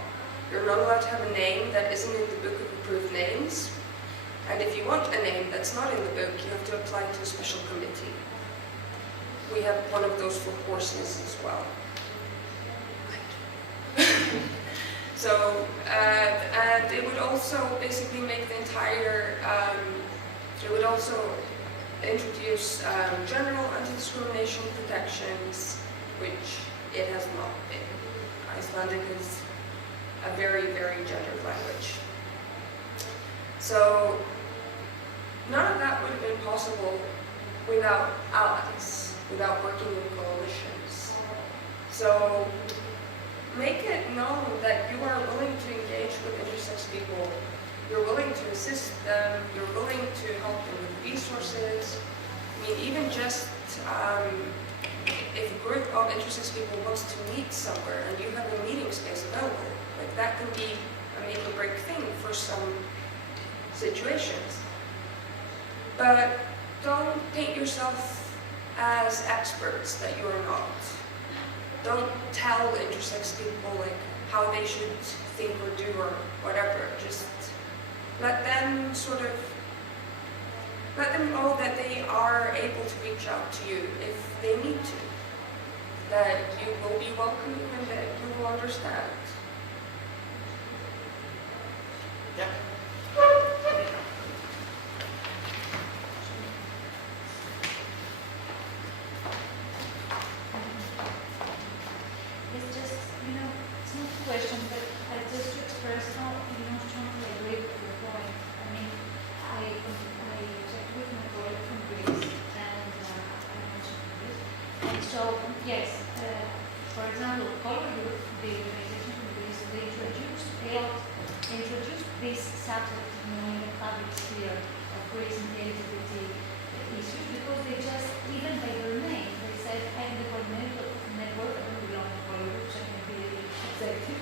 You're not allowed to have a name that isn't in the book of approved names. And if you want a name that's not in the book, you have to apply to a special committee. We have one of those for horses as well. So, and it would also basically make the entire, it would also introduce general anti-discrimination protections, which it has not been. Icelandic is a very, very gendered language. So none of that would have been possible without allies, without working in coalitions. So make it known that you are willing to engage with intersex people, you're willing to assist them, you're willing to help them with resources. I mean, even just if a group of intersex people wants to meet somewhere and you have a meeting space available, like that can be a make or break thing for some situations. But don't paint yourself as experts that you are not. Don't tell intersex people like how they should think or do or whatever. Just let them know that they are able to reach out to you if they need to. That you will be welcoming and that you will understand. Yeah. It's just, it's not a question, but just to express how, strongly I agree with your point. I mean, I checked with my colleague from Greece, and I mentioned this. And so, yes, for example, Color Youth, the organization from Greece, they introduced this subject, in the public sphere of Greece and the LGBT issues, because they just, even by their name, they said, I'm the coordinator of the network, I don't belong to Color Youth, so I can be the executive.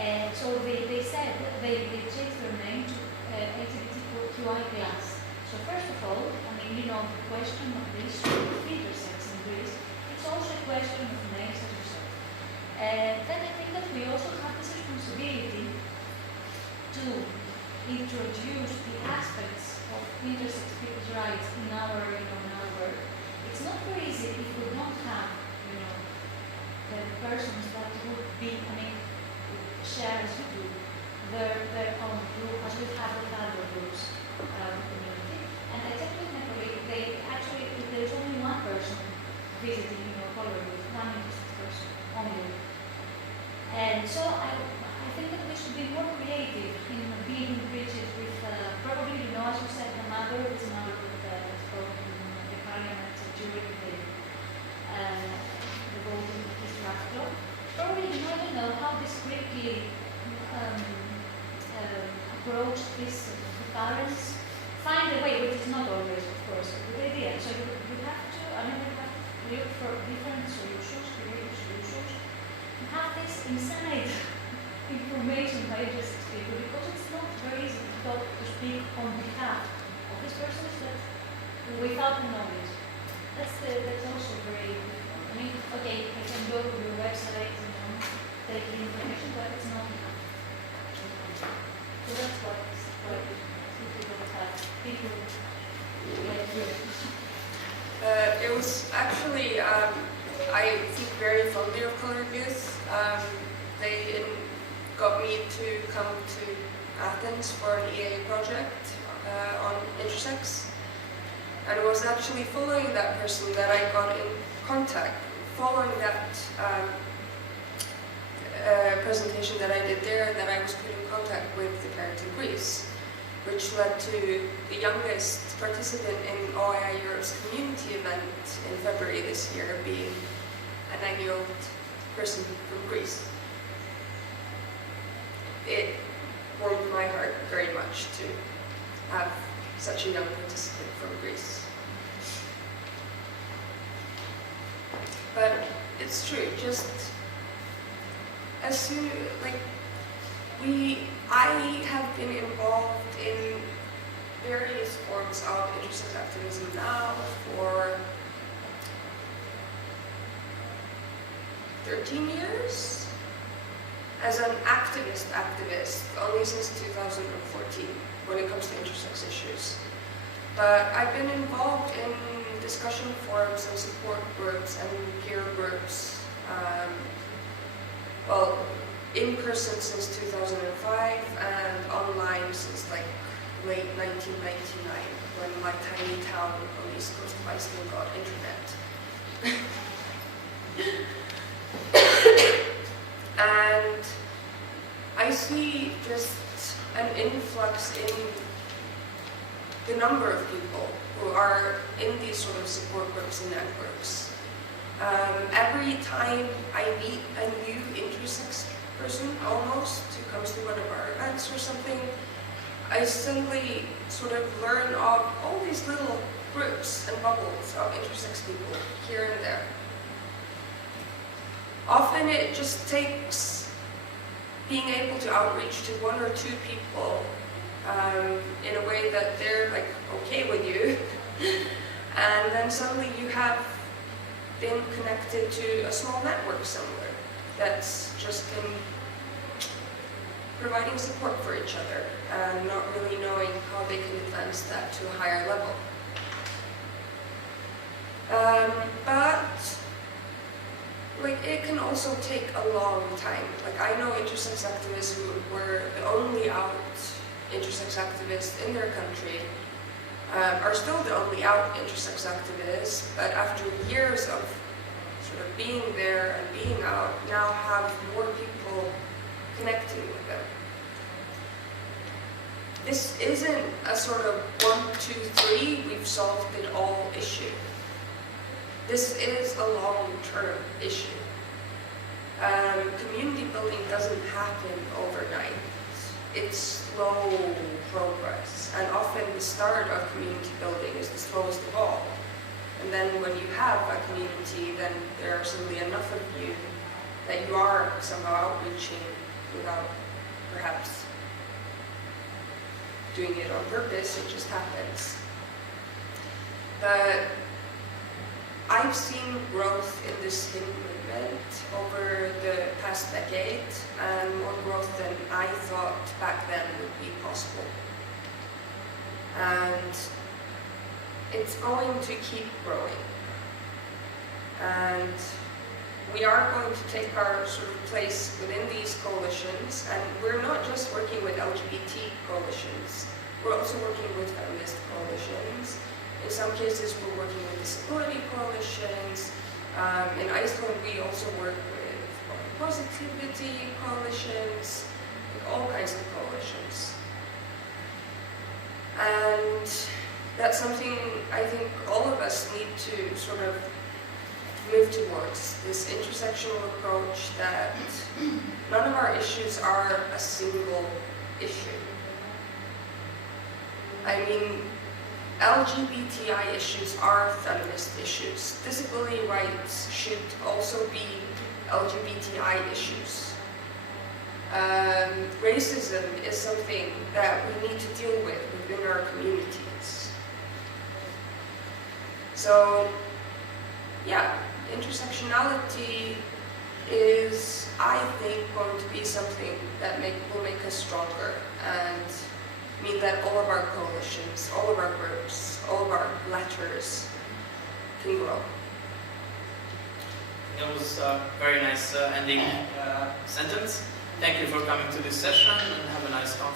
And so they said, they changed their name to LGBTQI+. So first of all, the question of the issue of intersex in Greece, it's also a question of names, as you said. Then I think that we also have this responsibility to introduce the aspects of intersex people's rights in our work. It's not very easy if we don't have, the persons that would be, share as you do, their own group, as we have with other groups community. And I checked with my colleague, there's only one person visiting, Color Youth, one intersex person only. And so I think that we should be more creative in building bridges with, probably, as you said, the mother is another group that spoke in the parliament during the voting of this draft law. Probably, I don't know how discreetly approach this the parents. Find a way, which is not always, of course, a good idea. So you have to, look for different solutions, creative solutions. You have this inside information by intersex people, because it's not very easy to talk, to speak on behalf of this person, but without the knowledge. That's also very difficult. Okay, I can go to your website and take the information, but it's not enough. So that's what people don't have. People like you. It was actually, I think, very fondly of Colored Youth. They got me to come to Athens for an EA project on intersex. And it was actually following that person that I got in contact, following that presentation that I did there, that I was put in contact with the parents in Greece, which led to the youngest participant in OII Europe's community event in February this year being a 9-year-old person from Greece. It warmed my heart very much to have such a young participant from Greece. But it's true, just as soon, I have been involved in various forms of intersex activism now for 13 years as an activist, only since 2014 when it comes to intersex issues. But I've been involved in discussion forums and support groups and peer groups, in person since 2005 and online since late 1999 when like tiny town on the east coast of Iceland got internet. And I see just an influx in the number of people who are in these sort of support groups and networks. Every time I meet a new intersex person, almost, who comes to one of our events or something, I suddenly sort of learn of all these little groups and bubbles of intersex people here and there. Often it just takes being able to outreach to one or two people in a way that they're like okay with you, and then suddenly you have been connected to a small network somewhere that's just been providing support for each other and not really knowing how they can advance that to a higher level. But like it can also take a long time. Like I know intersex activists who were the only out intersex activists in their country, are still the only out intersex activists, but after years of sort of being there and being out, now have more people connecting with them. This isn't a sort of 1, 2, 3, we've solved it all issue. This is a long-term issue. Community building doesn't happen overnight. It's slow progress, and often the start of community building is the slowest of all. And then when you have a community, then there are suddenly enough of you that you are somehow outreaching without perhaps doing it on purpose, it just happens. But I've seen growth in this hidden movement over the past decade, and more growth than I thought back then would be possible. And it's going to keep growing. And we are going to take our sort of place within these coalitions, and we're not just working with LGBT coalitions, we're also working with feminist coalitions. In some cases, we're working with disability coalitions. In Iceland, we also work with body positivity coalitions, with all kinds of coalitions. And that's something I think all of us need to sort of move towards, this intersectional approach that none of our issues are a single issue. I mean, LGBTI issues are feminist issues. Disability rights should also be LGBTI issues. Racism is something that we need to deal with within our communities. So, yeah, intersectionality is, I think, going to be something that will make us stronger and mean that all of our coalitions, all of our groups, all of our letters can grow. It was a very nice ending sentence. Thank you for coming to this session, and have a nice talk.